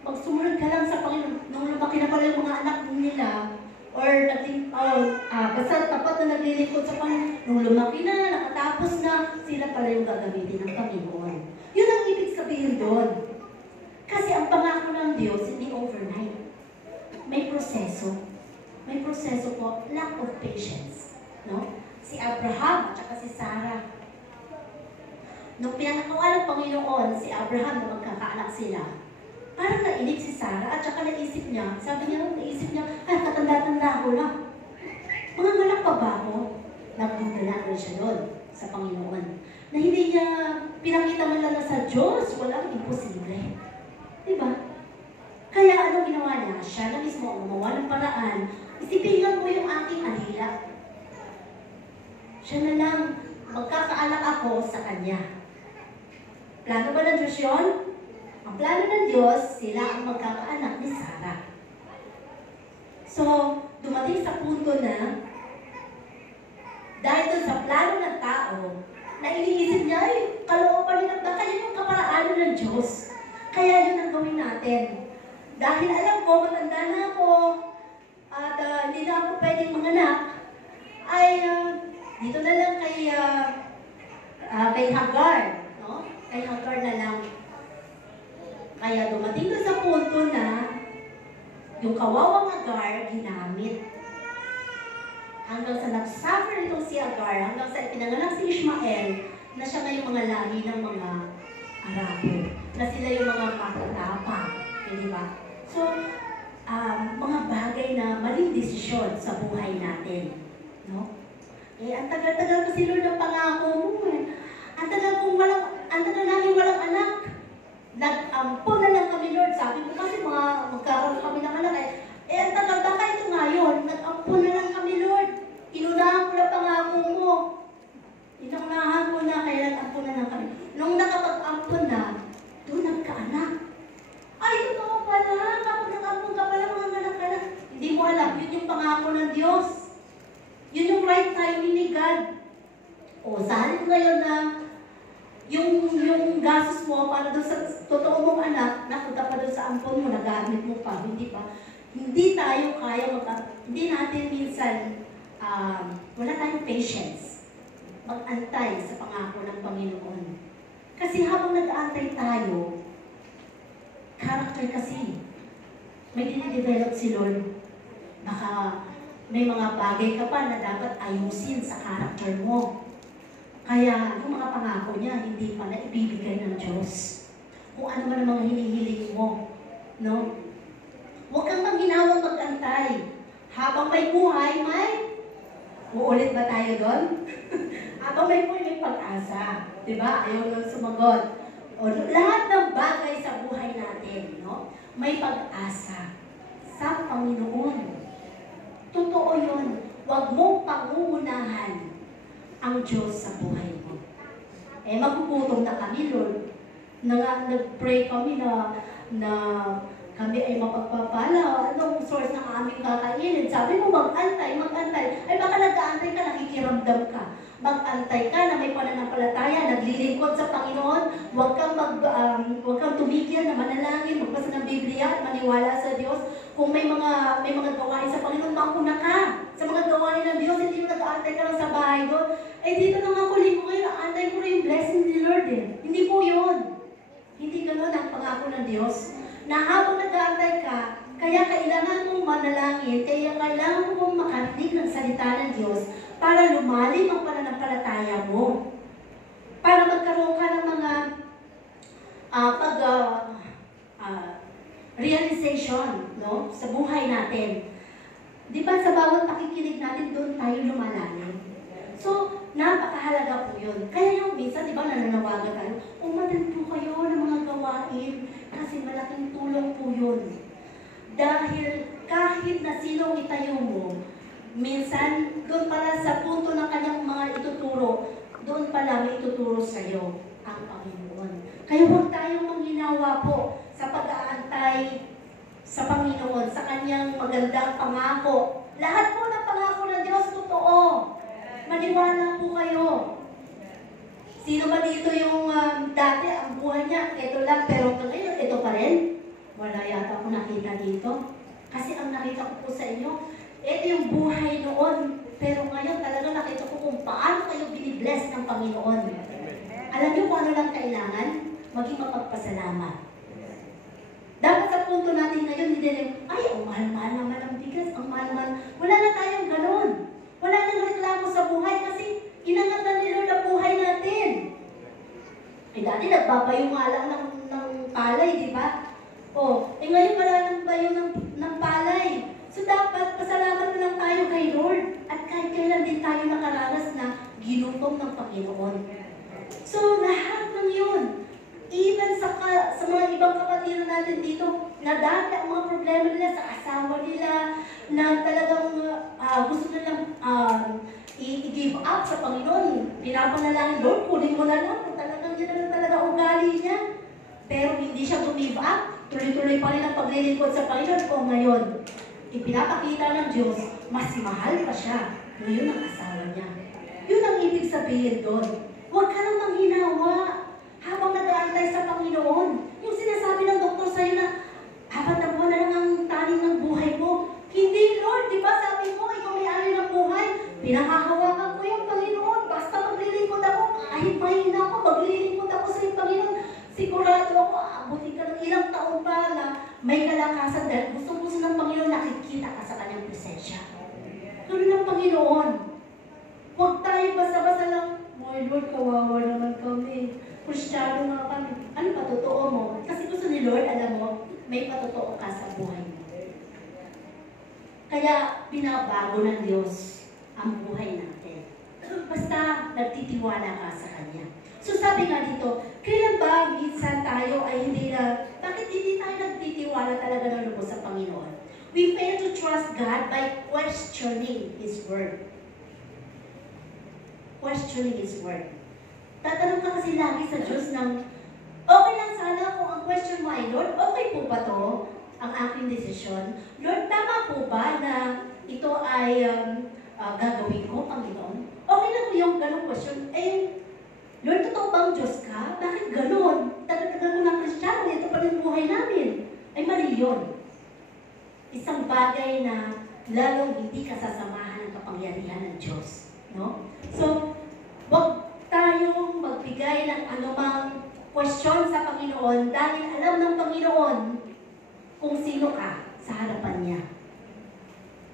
Magsumunod ka lang sa Panginoon. Nung lumaki na pala yung mga anak nila, or basta tapat na naglilingkod sa Panginoon, nung lumaki na, nakatapos na, sila pala yung gagamitin ng Panginoon. Yun ang ibig sabihin doon. Kasi ang pangako ng Diyos, hindi overnight. May proseso. May proseso po, lack of patience. No? Si Abraham at saka si Sarah. Nung pinangakawa ng Panginoon, si Abraham na magkakaanak sila, parang nainip si Sarah at saka naisip niya, naisip niya, katanda-tanda ko lang. Mga anak pa ba ako? Nagdudala rin siya doon sa Panginoon. Na hindi niya pinakita man lang na sa Diyos, walang imposible. Diba? Kaya ano ginawa niya? Siya na mismo ang gumawa ng paraan. Isipingan mo yung aking alila. Siya na lang, magkakaanak ako sa kanya. Plano ba ng Diyos yun? Ang plano ng Diyos, sila ang magkakaanak ni Sarah. So, dumating sa punto na, dahil doon sa plano ng tao, na iniisip niya, ay, kalooban nila, baka yun yung kaparaanan ng Diyos. Kaya yun ang gawin natin. Dahil alam ko, matanda na ako, at hindi na ako pwedeng manganak, ay dito na lang kay Hagar, no? Kay Hagar na lang. Kaya dumating na sa punto na yung kawawang Hagar ginamit. Hanggang sa nagsuffer itong si Hagar, hanggang sa pinanganak si Ishmael, na siya na yung mga lahi ng mga Arabo, na sila yung mga matatapang. Di ba? So, mga bagay na maling desisyon sa buhay natin. No? Ang tagal-tagal kasi Lord ang pangako mo Ang tagal namin walang anak. Nag-ampon na lang kami, Lord. Sabi ko kasi magkakaroon kami ng anak. Ang tagal baka ito ngayon. Nag-ampon na lang kami, Lord. Inunahan ko na pangako mo. Inunahan ko na, kaya nag-ampon na lang kami. Nung nakapag-ampon na, doon nagkaanak. Ay, totoo pala. Kapag nag-ampon ka pala, mga anak-anak. Hindi mo alam, yun yung pangako ng Diyos. Yun yung right timing ni God. O, sa halip ngayon na yung gastos mo para doon sa totoo mong anak, napunta pa doon sa ampon mo, nagamit mo pa, hindi pa. Hindi tayo kaya hindi natin minsan, wala tayong patience mag-antay sa pangako ng Panginoon. Kasi habang nag-aantay tayo, character kasi, may dinidevelop si Lord. Baka may mga bagay ka pa na dapat ayusin sa character mo. Kaya yung mga pangako niya, hindi pa na ibibigay ng Diyos. Kung ano man ang mga hinihiling mo. No? Huwag kang maghinawang mag-antay. Habang may buhay, uulit ba tayo doon? Habang may buhay, may pag-asa. Diba? Ayaw lang sumagot. O, lahat ng bagay sa buhay natin, no? may pag-asa sa Panginoon. Totoo yun. Huwag mong panguunahan ang Diyos sa buhay mo. Magugutom na kami, Lord. Nag-pray kami na kami ay mapagpapala. Anong source ng aming kakainin? Sabi mo, mag-antay. Ay baka nag-aantay ka, nakikiramdam ka. Mag-antay ka na may pananampalataya, naglilingkod sa Panginoon. Huwag kang tumigil na manalangin, magbasa ng Biblia, maniwala sa Diyos. Kung may mga gawain sa Panginoon, mauna ka sa mga gawain ng Diyos. Hindi mo nag-aantay ka lang sa bahay doon. Dito na nga ko lingko ngayon, naantay ko rin yung blessing ni Lord eh. Hindi po yun. Hindi ganun ang pangako ng Diyos. Na habang nag-aantay ka, kaya kailangan mong manalangin, kaya kailangan mong makarinig ng salita ng Diyos para lumalim ang pananampalataya mo. Para magkaroon ka ng mga realization, no, sa buhay natin. Di ba sa bawat pakikinig natin, doon tayo lumalalim. So, napakahalaga po yun. Kaya yung minsan, di ba, nananawagan tayo, umatin po kayo ng mga gawain kasi malaking tulong po yun. Dahil kahit na sino itayo mo, minsan, doon pala sa punto ng kanyang mga ituturo, doon pala may ituturo sa iyo ang Panginoon. Kaya huwag tayong manghinawa po sa pag-aantay sa Panginoon, sa kanyang magandang pangako. Lahat po ng pangako ng Diyos, totoo. Maniwala po kayo. Sino ba dito yung dati, ang buhay niya, ito lang, pero ngayon, ito pa rin? Wala yata ako nakita dito. Kasi ang nakita ko po sa inyo, ito yung buhay noon. Pero ngayon talaga nakita ko kung paano kayo binibless ng Panginoon. Alam niyo kung ano lang kailangan? Maging mapagpasalamat. Dapat sa punto natin ngayon, hindi na ay, ang mahal-mahal naman ang bigas, ang mahal-mahal. Wala na tayong ganun. Wala nang reklamo sa buhay kasi inangat na nila ang buhay natin. Dati nagbabayo nga lang ng palay, di ba? Ngayon wala nang bayo ng palay. So dapat pasalamat na lang tayo kay Lord. At kahit kailan din tayo nakaranas na ginutom ng Panginoon. So lahat ng yun, even sa mga ibang kapatiran natin dito, na dati ang mga problema nila sa asawa nila, na talagang gusto nilang i-give up sa Panginoon. Pinapanalangin, Lord, kunin mo na lang. Talagang yun na talaga ugali niya. Pero hindi siya give up. Tuloy-tuloy pa rin ang paglilingkod sa Panginoon. O ngayon, ipinapakita ng Diyos, mas mahal pa siya ngayon ang asawa niya. Yun ang ibig sabihin doon. Huwag ka nang manghinawa habang nag-aantay sa Panginoon. Yung sinasabi ng doktor sa'yo na, apat na buwan na lang ang taning ng buhay mo. Hindi, Lord, di ba sabi mo, ikaw may-ari ng buhay. Pinakahawakan ko yung Panginoon. Basta maglilingkod ako, kahit mahina ako, maglilingkod ako sa iyong Panginoon. Sigurado ako, abutin ka ng ilang taon pa na may kalakasan dahil gusto ng Panginoon nakikita ka sa kanyang presensya. Ganun ang Panginoon. Huwag tayo basta-basta lang, my Lord, kawawa naman kami. Kristyano nga kami. Ano patotoo mo? Kasi gusto ni Lord, alam mo, may patotoo ka sa buhay mo. Kaya binabago ng Diyos ang buhay natin. Basta nagtitiwala ka sa Kanya. So sabi nga dito, kailan ba minsan tayo ay bakit hindi tayo nagtitiwala talaga ng lubos sa Panginoon? We fail to trust God by questioning His Word. Questioning His Word. Tatanong ka kasi lagi sa Diyos ng, okay lang sana kung ang question mo ay, Lord, okay po ba to ang aking desisyon? Lord, tama po ba na ito ay gagawin ko, Panginoon? Okay lang po yung ganong question. Lord, totoo bang Diyos ka? Bakit ganon? Tagal-tagal ko ng Kristiyano, ito pa rin buhay namin. Ay mali yun. Isang bagay na lalong hindi kasasamahan ng kapangyarihan ng Diyos. No? So, wag tayong magbigay ng anumang question sa Panginoon dahil alam ng Panginoon kung sino ka sa harapan niya.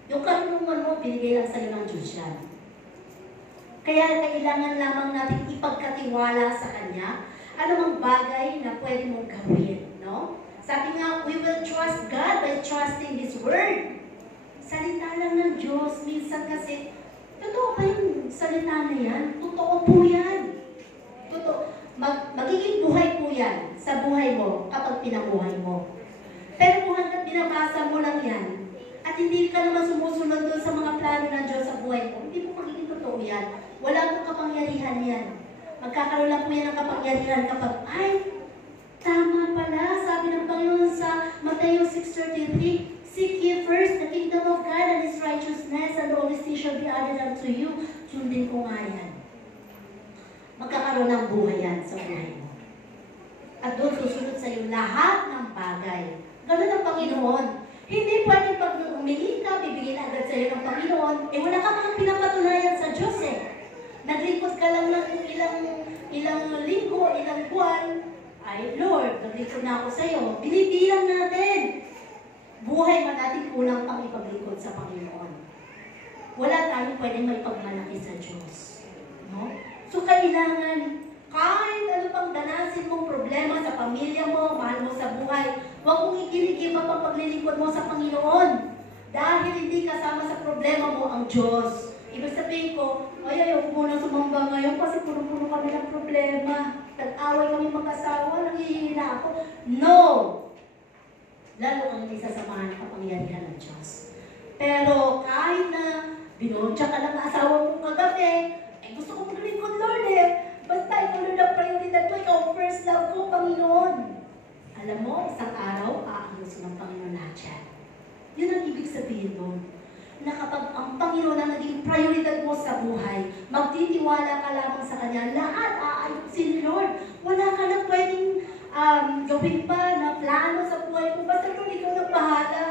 Yung karunungan mo, binigay lang sa'yo ng Diyos yan. Kaya kailangan lamang natin ipagkatiwala sa Kanya anumang bagay na pwede mong gawin. No? Sabi nga, we will trust God by trusting His Word. Salita lang ng Diyos. Minsan kasi, totoo ba yung salita na yan? Totoo po yan. Totoo. Magiging buhay po yan sa buhay mo kapag pinamuhay mo. binabasa mo lang yan, at hindi ka naman sumusunod doon sa mga plano ng Diyos sa buhay mo, hindi mo magiging totoo yan. Wala pong kapangyarihan yan. Magkakaroon lang po yan ng kapangyarihan kapag, ay, tama pala, sabi ng Panginoon sa Matthew 6:33, seek ye first the kingdom of God and His righteousness, and all these things shall be added unto you. Sundin ko nga yan. Magkakaroon ng buhay yan sa buhay mo. At doon susunod sa iyo lahat ng bagay. Ganun ang Panginoon. Hindi pwedeng pag umiling ka, bibigyan agad sa iyo ng Panginoon, wala ka mga pinapatunayan sa Diyos Naglingkod ka lang ng ilang linggo, ilang buwan, ay Lord, naglingkod na ako sa iyo. Binibilang natin. Buhay man natin kulang pang ipaglingkod sa Panginoon. Wala tayong pwedeng may pagmalaki sa Diyos. No? So, kailangan, kahit ano pang danasin mong problema sa pamilya mo, mahal mo sa buhay, huwag mong iginigiba pang paglilingkod mo sa Panginoon. Dahil hindi kasama sa problema mo ang Diyos. Ibig sabihin ko, ayaw ko muna sumamba ngayon kasi puno-puno kami ng problema. Nag-away kami mag-asawa, nanghihina ako. No! Lalo kang isasamahan ng kapangyarihan ng Diyos. Pero kahit na binodya ka ng asawa mo kagabi, gusto ko maglingkod, Lord Basta ikaw Lord ang prioridad ko, ikaw first love ko, Panginoon. Alam mo, isang araw, aayusin ng Panginoon lahat yan. Yun ang ibig sabihin doon. Na kapag ang Panginoon ang naging prioridad mo sa buhay, magtitiwala ka lamang sa Kanya, lahat aayusin ni Lord. Wala ka na pwedeng gawin pa na plano sa buhay mo. Basta Lord, ikaw na bahala.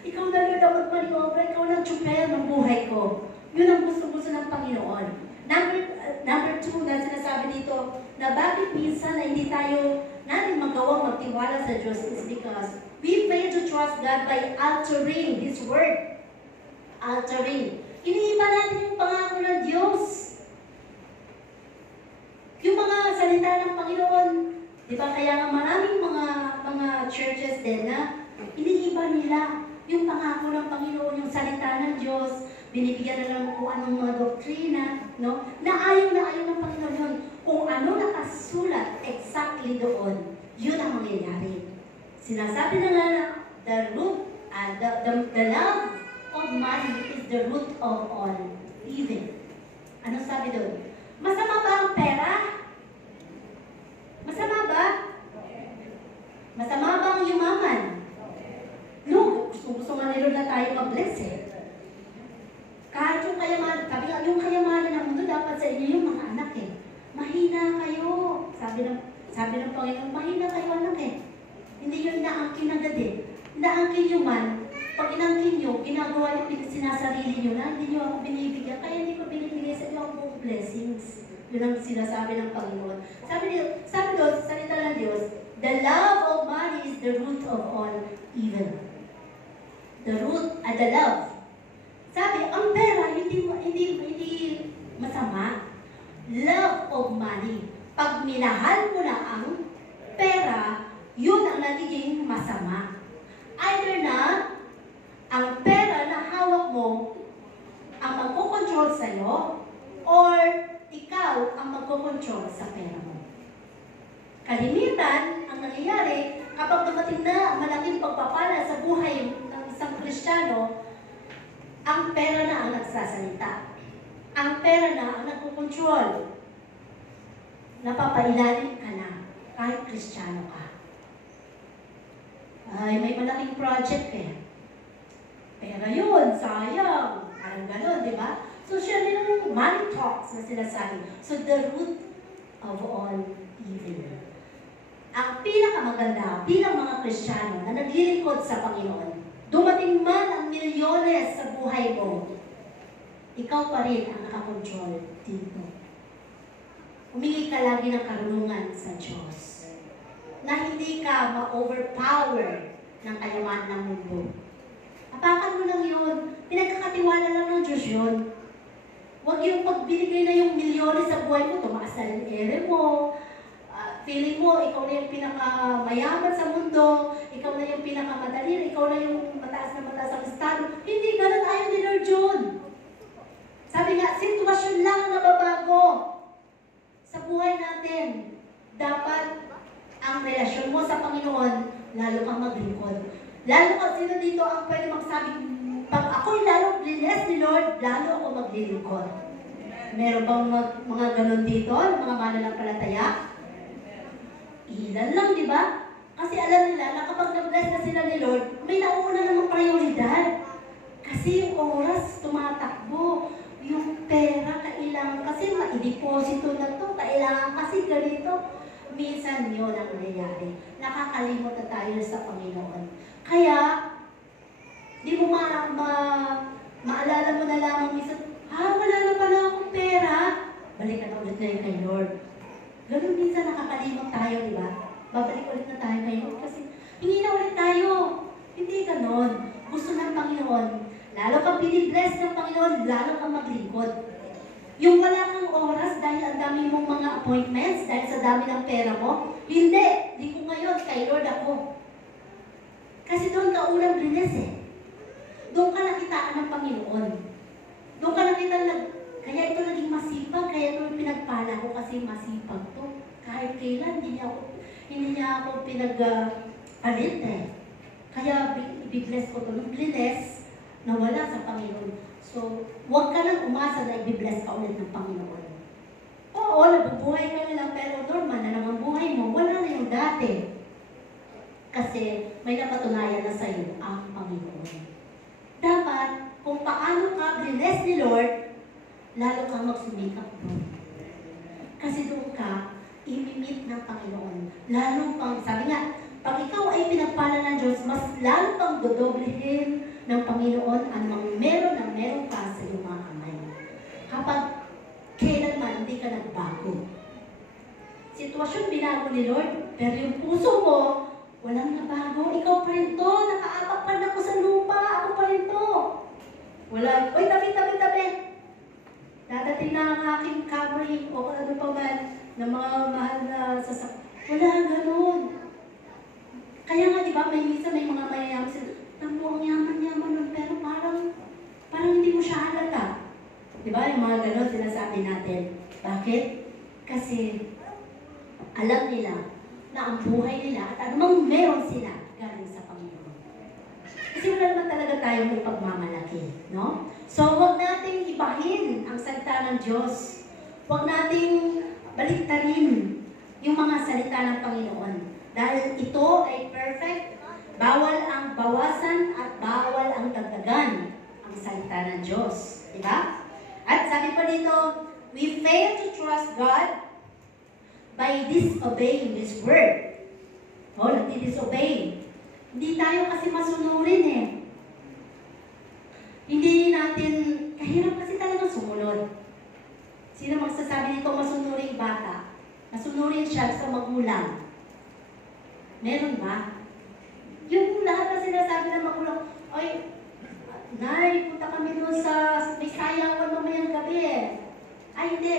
Ikaw na Lord ang magmaniobra, ikaw na tsuper ng buhay ko. Yun ang gusto-gusto ng Panginoon. Number 2 na sinasabi dito, na bakit minsan na hindi tayo natin magawang magtiwala sa Diyos is because we fail to trust God by altering His Word. Altering. Iniiba natin yung pangako ng Diyos. Yung mga salita ng Panginoon, di ba kaya nga maraming mga churches din na iniiba nila yung pangako ng Panginoon, yung salita ng Diyos, binibigyan na lang kung anong mga doktrina, no? Na ayaw ng Panginoon yun. Kung ano nakasulat exactly doon, yun ang mangyayari. Sinasabi na nga na the root and the love of money is the root of all evil. Ano sabi doon? Masama ba ang pera? Masama ba? Masama ba ang yumaman? No, gusto nga nilo na tayo mag-bless Kahit yung kayamanan, sabi nga, yung kayamanan ng mundo dapat sa inyo yung mga anak Mahina kayo. Sabi ng Panginoon, mahina kayo anak Hindi yun naangkin agad Naangkin nyo man, pag inangkin nyo, ginagawa nyo, sinasarili nyo na, hindi nyo ako binibigyan, kaya hindi ko binibigay sa inyo ang buong blessings. Yun ang sinasabi ng Panginoon. Sabi doon, sa salita ng Diyos, the love of money is the root of all evil. The love. Sabi, ang pera, hindi masama. Love of money. Pag minahal mo na ang pera, yun ang nagiging masama. Either na, ang pera na hawak mo ang magkocontrol sa'yo, or ikaw ang magkocontrol sa pera mo. Kalimitan, ang nangyayari, kapag dumating na malaking pagpapala sa buhay ng isang Kristiyano, ang pera na ang nagsasalita. Ang pera na ang nagkocontrol. Napapailalim ka na, kahit Kristiyano ka. Ay, may malaking project Pera yun, sayang. Parang gano'n, di ba? So, siya din ang money talks na sinasabi. So, the root of all evil. Ang pinakamaganda, bilang mga Kristiyano na naglilingkod sa Panginoon, dumating man ang milyones sa buhay mo, ikaw pa rin ang nakakontrol dito. Humingi ka lagi ng karunungan sa Diyos. Na hindi ka ma-overpower ng kayamanan ng mundo. Apakan mo lang yun. Pinagkakatiwala lang ng Diyos yun. Huwag yung pagbinigay na yung milyones sa buhay mo, tumaas na yung ere mo, feeling mo, ikaw na yung pinakamayaman sa mundo, ikaw na yung pinakamadali, ikaw na yung mataas ang estado. Hindi, ganun ayaw ni Lord John. Sabi nga, sitwasyon lang ang nababago sa buhay natin. Dapat ang relasyon mo sa Panginoon, lalo kang maglingkod. Lalo kung sino dito ang pwede magsabi, pag ako'y lalo bless ni Lord, lalo ako maglilingkod. Meron bang mga ganun dito, mga mananampalataya? Ilan lang, di ba? Kasi alam nila na kapag na-bless na sila ni Lord, may nauna namang prioridad. Kasi yung oras tumatakbo, yung pera kailangan kasi ma-deposito na to, kailangan kasi ganito. Minsan yun ang nangyayari. Nakakalimot na tayo sa Panginoon. Kaya, di mo maalala mo na lamang minsan, wala na pala akong pera. Balikan na ulit na yun kay Lord. Ganun minsan nakakalimot tayo, di ba? Babalik ulit na tayo kay Lord kasi hingi na ulit tayo. Hindi ganon. Gusto ng Panginoon. Lalo kang binibless ng Panginoon, lalo kang maglingkod. Yung wala kang oras dahil ang dami mong mga appointments, dahil sa dami ng pera mo, hindi ko ngayon, kay Lord ako. Kasi doon ka unang bless eh. Doon ka nakitaan ng Panginoon. Doon ka nakita kaya ito naging masipag, kaya ito pinagpala ko kasi masipag to. Kahit kailan, hindi niya ako pinagpalit eh. Kaya i-bless ko to. Nung bless, nawala sa Panginoon. So, huwag ka lang umasa na i-bless ka ulit ng Panginoon. Oo, nabubuhay ka na lang, pero normal na naman buhay mo. Wala na yung dati. Kasi may napatunayan na sa iyo ang Panginoon. Dapat, kung paano ka bless ni Lord, lalo kang magsumikap doon. Kasi doon ka, imimit ng Panginoon. Lalo pang, sabi nga, pag ikaw ay pinagpala ng Diyos, mas lalo pang dodoblehin ng Panginoon ang meron ka sa iyong mga kamay. Kapag kailanman hindi ka nagbago. Sitwasyon binago ni Lord, pero yung puso mo, walang nabago. Ikaw pa rin to, nakaapak pa na ako sa lupa, ako pa rin to. Wala, oy, tabi. Dadating na ang aking covering o ano pa man ng mga mahal na sasak. Wala, ganun. Kaya nga, di ba, minsan may mga mayayaman sila, ang yaman-yaman nun, pero parang hindi mo siya halata. Di ba, yung mga ganun sinasabi natin. Bakit? Kasi alam nila na ang buhay nila at anumang meron sila galing sa Panginoon. Kasi wala naman talaga tayong may pagmamalaki, no? So, huwag nating ibahin ang salita ng Diyos. Huwag nating baliktarin yung mga salita ng Panginoon. Dahil ito ay perfect, bawal ang bawasan at bawal ang dagdagan ang salita ng Diyos. Diba? At sabi pa dito, we fail to trust God by disobeying His word. O, nagdi-disobey. Hindi tayo kasi masunurin eh. Hindi natin, kahirap kasi talaga sumunod. Sino magsasabi nito masunuring bata? Masunurin siya sa magulang. Meron ba? Yung lahat na sinasabi ng magulang, ay, Nay, punta kami doon sa may sayawan mamayang gabi eh. Ay, hindi.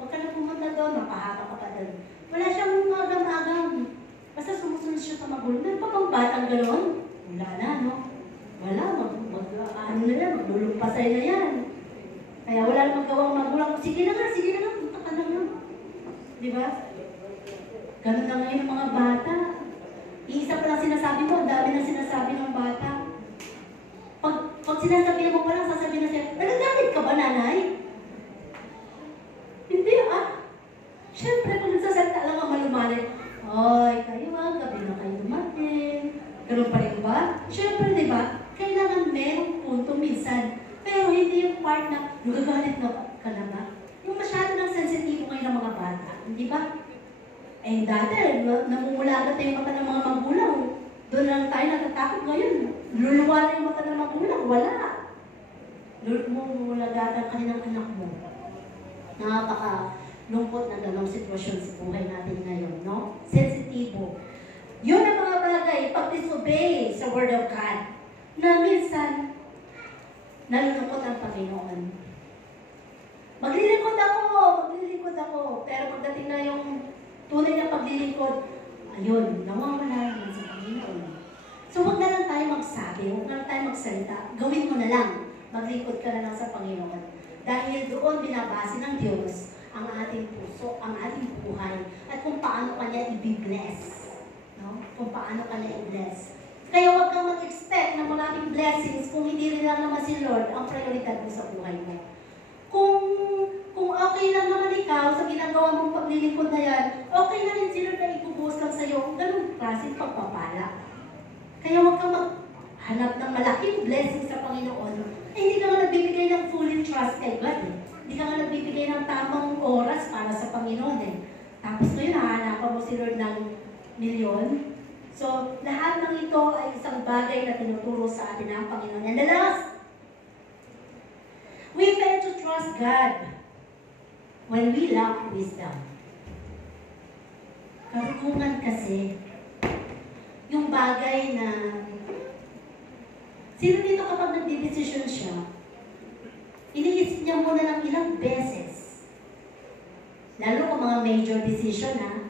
Huwag ka na pumunta doon, mapahaba ka pa doon. Wala siyang magam-agam. Basta sumusunod siya sa magulang. Meron pa bang batang gano'n? Wala na, no? Wala, maglulumpasay na yan. Kaya wala namang gawang magulang. Sige na nga, punta ka na nga. Di ba? Ganun na ngayon ang mga bata. Iisa pa lang sinasabi mo, ang dami na sinasabi ng bata. Pag sinasabi mo pa lang, sasabihin na siya, nagagamit ka ba, nanay? Hindi Siyempre, kung nagsasalita lang ang malumanin, ay, kayo gabi na kayo dumating. Ganun pa rin ba? Siyempre, di ba? Kailangan merong punto minsan. Pero hindi yung part na, nagagalit ka na ba? Yung masyado ng sensitibo ngayon ng mga bata. Hindi ba? Eh, dati, namumulagat na yung mata ng mga magulang. Doon lang tayo natatakot ngayon. Luluwa na yung mata ng magulang. Wala. Lumulagatan ka ng anak mo. Napaka-lungkot na dalawang sitwasyon sa buhay natin ngayon, no? Sensitibo. Yun ang mga bagay, pag-disobey sa Word of God, na minsan, nalulungkot ang Panginoon. Maglilingkod ako, pero pagdating na yung tunay na paglilingkod, ayun, nawawala naman sa Panginoon. So, huwag na lang tayo magsabi, huwag na lang tayo magsalita. Gawin mo na lang, maglingkod ka na lang sa Panginoon. Dahil doon binabase ng Diyos ang ating puso, ang ating buhay, at kung paano kanya i-bless. No? Kung paano kanya i-bless. Kaya huwag kang mag-expect ng maraming blessings kung hindi rin lang naman si Lord ang prioridad mo sa buhay mo. Kung okay lang naman ikaw sa ginagawa mong paglilingkod na yan, okay na rin si Lord na ibubuhos lang sa'yo ang ganung klaseng pagpapala. Kaya huwag kang maghanap ng malaking blessing sa Panginoon. Hindi ka nga nagbibigay ng fully trust kay God eh. Hindi ka nga nagbibigay ng tamang oras para sa Panginoon eh. Tapos ngayon, hahanapan mo si Lord ng milyon. So, lahat ng ito ay isang bagay na tinuturo sa atin ng Panginoon. And the last, we fail to trust God when we lack wisdom. Karunungan kasi, yung bagay na, sino dito kapag nagdidesisyon siya, iniisip niya muna ng ilang beses. Lalo kung mga major decision ha,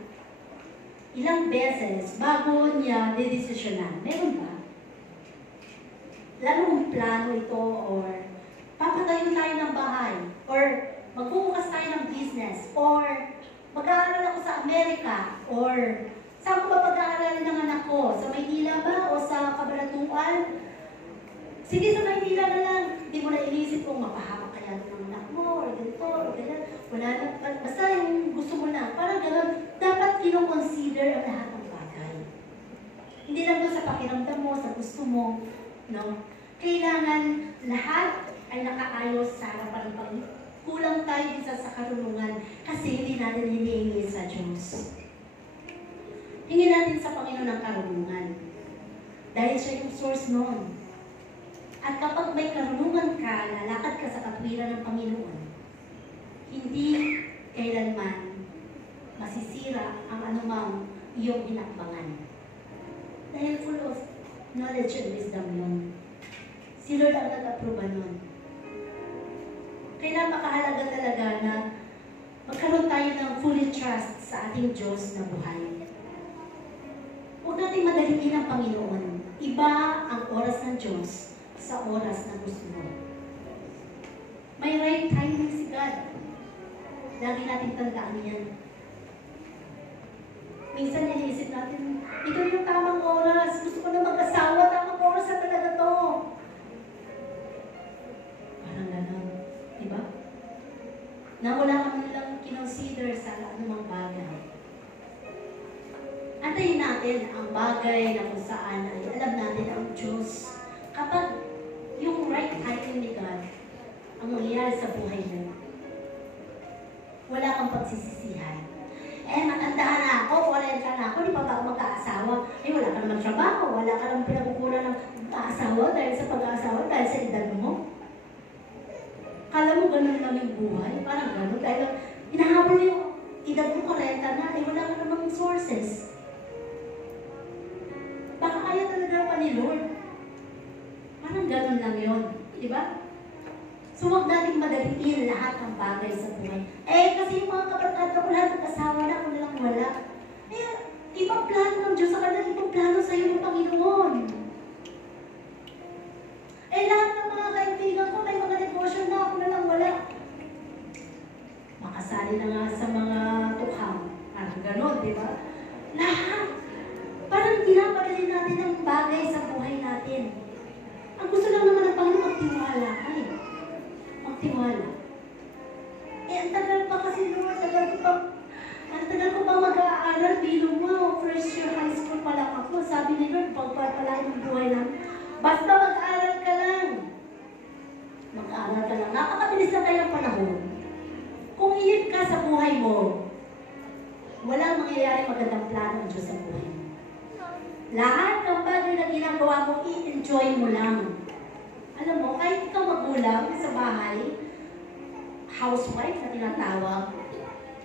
ilang beses bago niya didesisyonan. Meron ba? Lalo kung plano ito or papatayo tayo ng bahay or magbubukas tayo ng business or mag-aaral ako sa Amerika or saan ko ba pag-aaralin ng anak ko? Sa Maynila ba o sa Cabanatuan? Sige, sa Maynila na lang. Hindi mo na inisip kung mapahaba kaya ng anak mo or ganito or ganyan. Wala na. Basta yung gusto mo na. Parang gano'n. Dapat kino-consider ang lahat ng bagay. Hindi lang doon sa pakiramdam mo, sa gusto mo. No? Kailangan lahat ay nakaayos sa harapan ng Panginoon. Kulang tayo din sa karunungan kasi hindi natin hinihingi sa Diyos. Hingin natin sa Panginoon ang karunungan. Dahil siya yung source noon. At kapag may karunungan ka, lalakad ka sa katwiran ng Panginoon, hindi kailanman masisira ang anumang iyong hinakbangan. Dahil full of knowledge and wisdom yun. Si Lord ang nag-aproba nun. Kaya napakahalaga talaga na magkaroon tayo ng fully trust sa ating Diyos na buhay. Huwag natin madaliin ang Panginoon. Iba ang oras ng Diyos sa oras na gusto mo. May right timing si God. Lagi natin tandaan yan. Minsan iniisip natin, ito yung tamang oras. Gusto ko na mag-asawa, tamang oras na talaga to. Parang gano'n. Diba? Na wala kami lang kinonsider sa anumang bagay. Antayin natin ang bagay na kung saan ay alam natin ang Diyos. Kapag yung right timing ni God ang mangyayari sa buhay mo, wala kang pagsisisihan. Matandaan na ako, 40 na ako, di pa ba ako mag-aasawa? Wala ka naman trabaho, wala ka naman pinagkukunan ng mag-aasawa dahil sa pag-aasawa, dahil sa edad mo. Kala mo ganun lang yung buhay, parang ganun. Dahil hinahabol yung edad mo 40 na, wala ka namang sources. Baka kaya talaga pa ni Lord. Parang ganun lang yun. Di ba? So, huwag natin madaliin lahat ng bagay sa buhay. Kasi yung mga kabarkada ko lahat nag-asawa na, ako nalang wala. Ibang plano ng Diyos sa kanila, ibang plano sa iyo ng Panginoon. Lahat ng mga kaibigan ko, may mga negosyo na, ako nalang wala. Makasali na nga sa mga tukhang. Parang ganun, di ba? Lahat. Parang pinapadali natin ang bagay sa buhay natin. Ang gusto lang naman ng Panginoon, magtiwala ka eh. Magtiwala. Ang tagal pa kasi Lord, ang tagal ko pa mag-aaral, bilog mo, first year high school pa lang ako. Sabi ni Lord, pagpapalain ng buhay lang. Basta mag-aaral ka lang. Mag-aaral ka lang. Napakabilis na kayo ng panahon. Kung inip ka sa buhay mo, walang mangyayari magandang plano ng Diyos sa buhay mo. Lahat ng bagay na ginagawa mo, i-enjoy mo lang. Alam mo, kahit ikaw magulang sa bahay, housewife na tinatawag,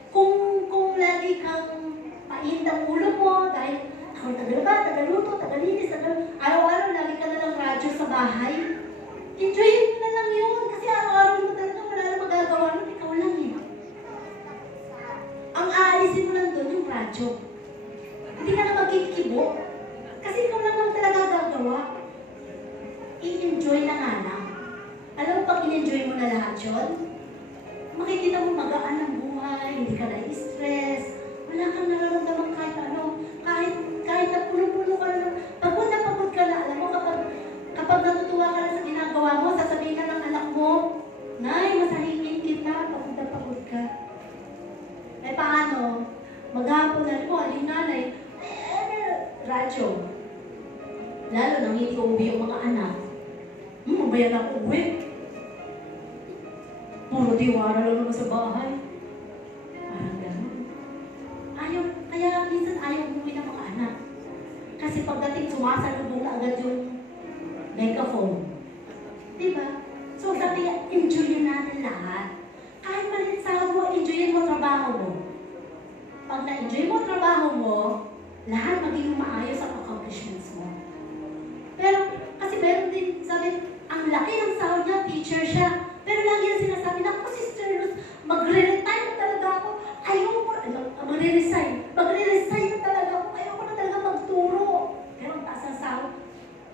kung lagi kang mainit ang ulo mo, dahil ako tagaluto, tagalinis, araw-araw lagi ka na ng radyo sa bahay, enjoyin mo na lang yun, kasi araw-araw mo talaga wala na magagawa nun, ikaw lang eh. Ang aalisin mo lang doon yung radyo. Hindi ka na magkikibo, kasi ikaw lang lang talaga gagawa. I-enjoy na nga lang. Alam mo, pag in-enjoy mo na lahat yun, makikita mo magaan ang buhay, hindi ka na-stress, wala kang nararamdaman kahit ano, kahit na puno-puno ka na, pagod ka na Lalo nang hindi uuwi yung mga anak. Mabayan ako uwi. Puro diwara lang naman sa bahay. Parang gano'n. Kaya minsan ayaw umuwi ng mga anak. Kasi pagdating sumasalubong na agad yung megaphone. Diba? So sabi niya, enjoyin natin lahat. Kahit maliit sahod mo, enjoyin mo trabaho mo. Pag na-enjoy mo trabaho mo, lahat magiging maayos ang accomplishments mo. Pero, kasi meron din, sabi, ang laki ng sahod niya, teacher siya. Pero lagi yung sinasabi, naku, Sister Luz, magre-retire na talaga ako. Ayoko, magre-resign. Magre-resign na talaga ako. Ayoko na talaga magturo. Pero ang taas ng sahod.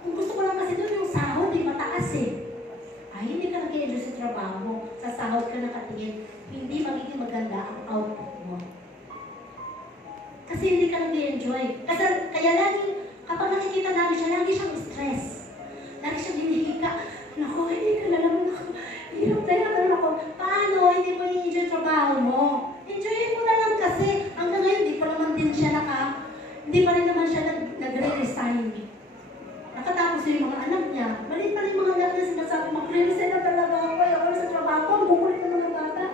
Kung gusto ko lang kasi doon yung sahod, mataas eh. Ay, hindi ka nag-i-enjoy sa trabaho mo. Sa sahod ka nakatingin. Hindi magiging maganda ang output mo. Kasi hindi ka nag-i-enjoy. Kaya lagi, kapag nakikita namin siya, lagi siyang stress. Lagi siyang hinihika. Naku, hindi ka na naman ako. Hirap na naman ako. Paano? Hindi mo i-enjoy trabaho mo. Enjoyin mo na lang kasi. Hanggang ngayon, hindi pa naman din siya hindi pa rin naman siya nagre-resign. Nakatapos yung mga anak niya. Maliit pa rin mga anak niya sinasabi, mag-resign na talaga ako. Ako sa trabaho ko, ang bukulit na mga bata.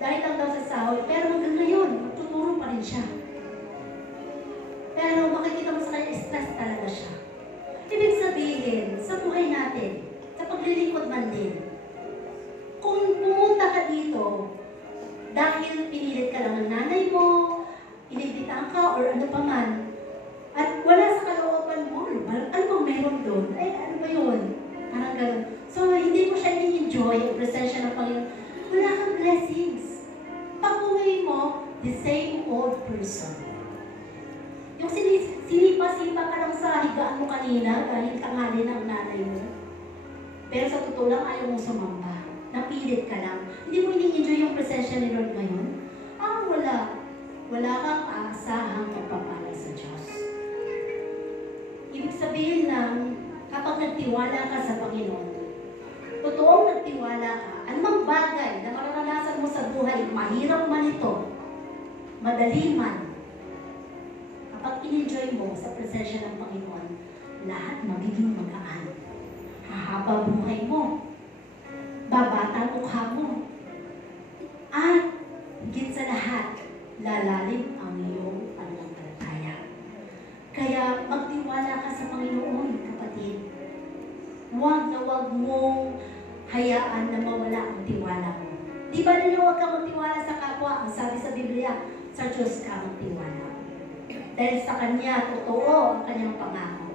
Dahil lang daw sa sahod. Pero hanggang ngayon, magtuturo pa rin siya. Pero makikita mo sa kanya, stress talaga siya. Ibig sabihin, sa buhay natin, sa paglilingkod man din, kung pumunta ka dito, dahil pinilit ka lang ng nanay mo, inibitaan ka, or ano pa man, at wala sa kalooban mo, ano bang meron doon? Ay, ano ba yun? Parang gano'n. So, hindi mo siya i-enjoy ang presensya ng Panginoon. Wala kang blessings. Pag-uwi mo, the same old person. Yung sinipa-sipa ka lang sa higaan mo kanina dahil tanghali ng nanay mo. Pero sa totoo lang, ayaw mong sumamba. Napilit ka lang. Hindi mo ini-enjoy yung presensya ni Lord ngayon? Wala. Wala kang aasahang pagpapala sa Diyos. Ibig sabihin lang, kapag nagtiwala ka sa Panginoon, totoong nagtiwala ka, anumang bagay na mararanasan mo sa buhay, mahirap man ito, madali man, kapag in-enjoy mo sa presensya ng Panginoon, lahat magiging magaan. Hahaba buhay mo. Babata mukha mo. At higit sa lahat, lalalim ang iyong pananampalataya. Kaya magtiwala ka sa Panginoon, kapatid. Huwag na huwag mong hayaan na mawala ang tiwala mo. Di ba nila huwag ka magtiwala sa kapwa? Ang sabi sa Biblia, sa Diyos ka magtiwala. Dahil sa Kanya, totoo ang Kanyang pangako.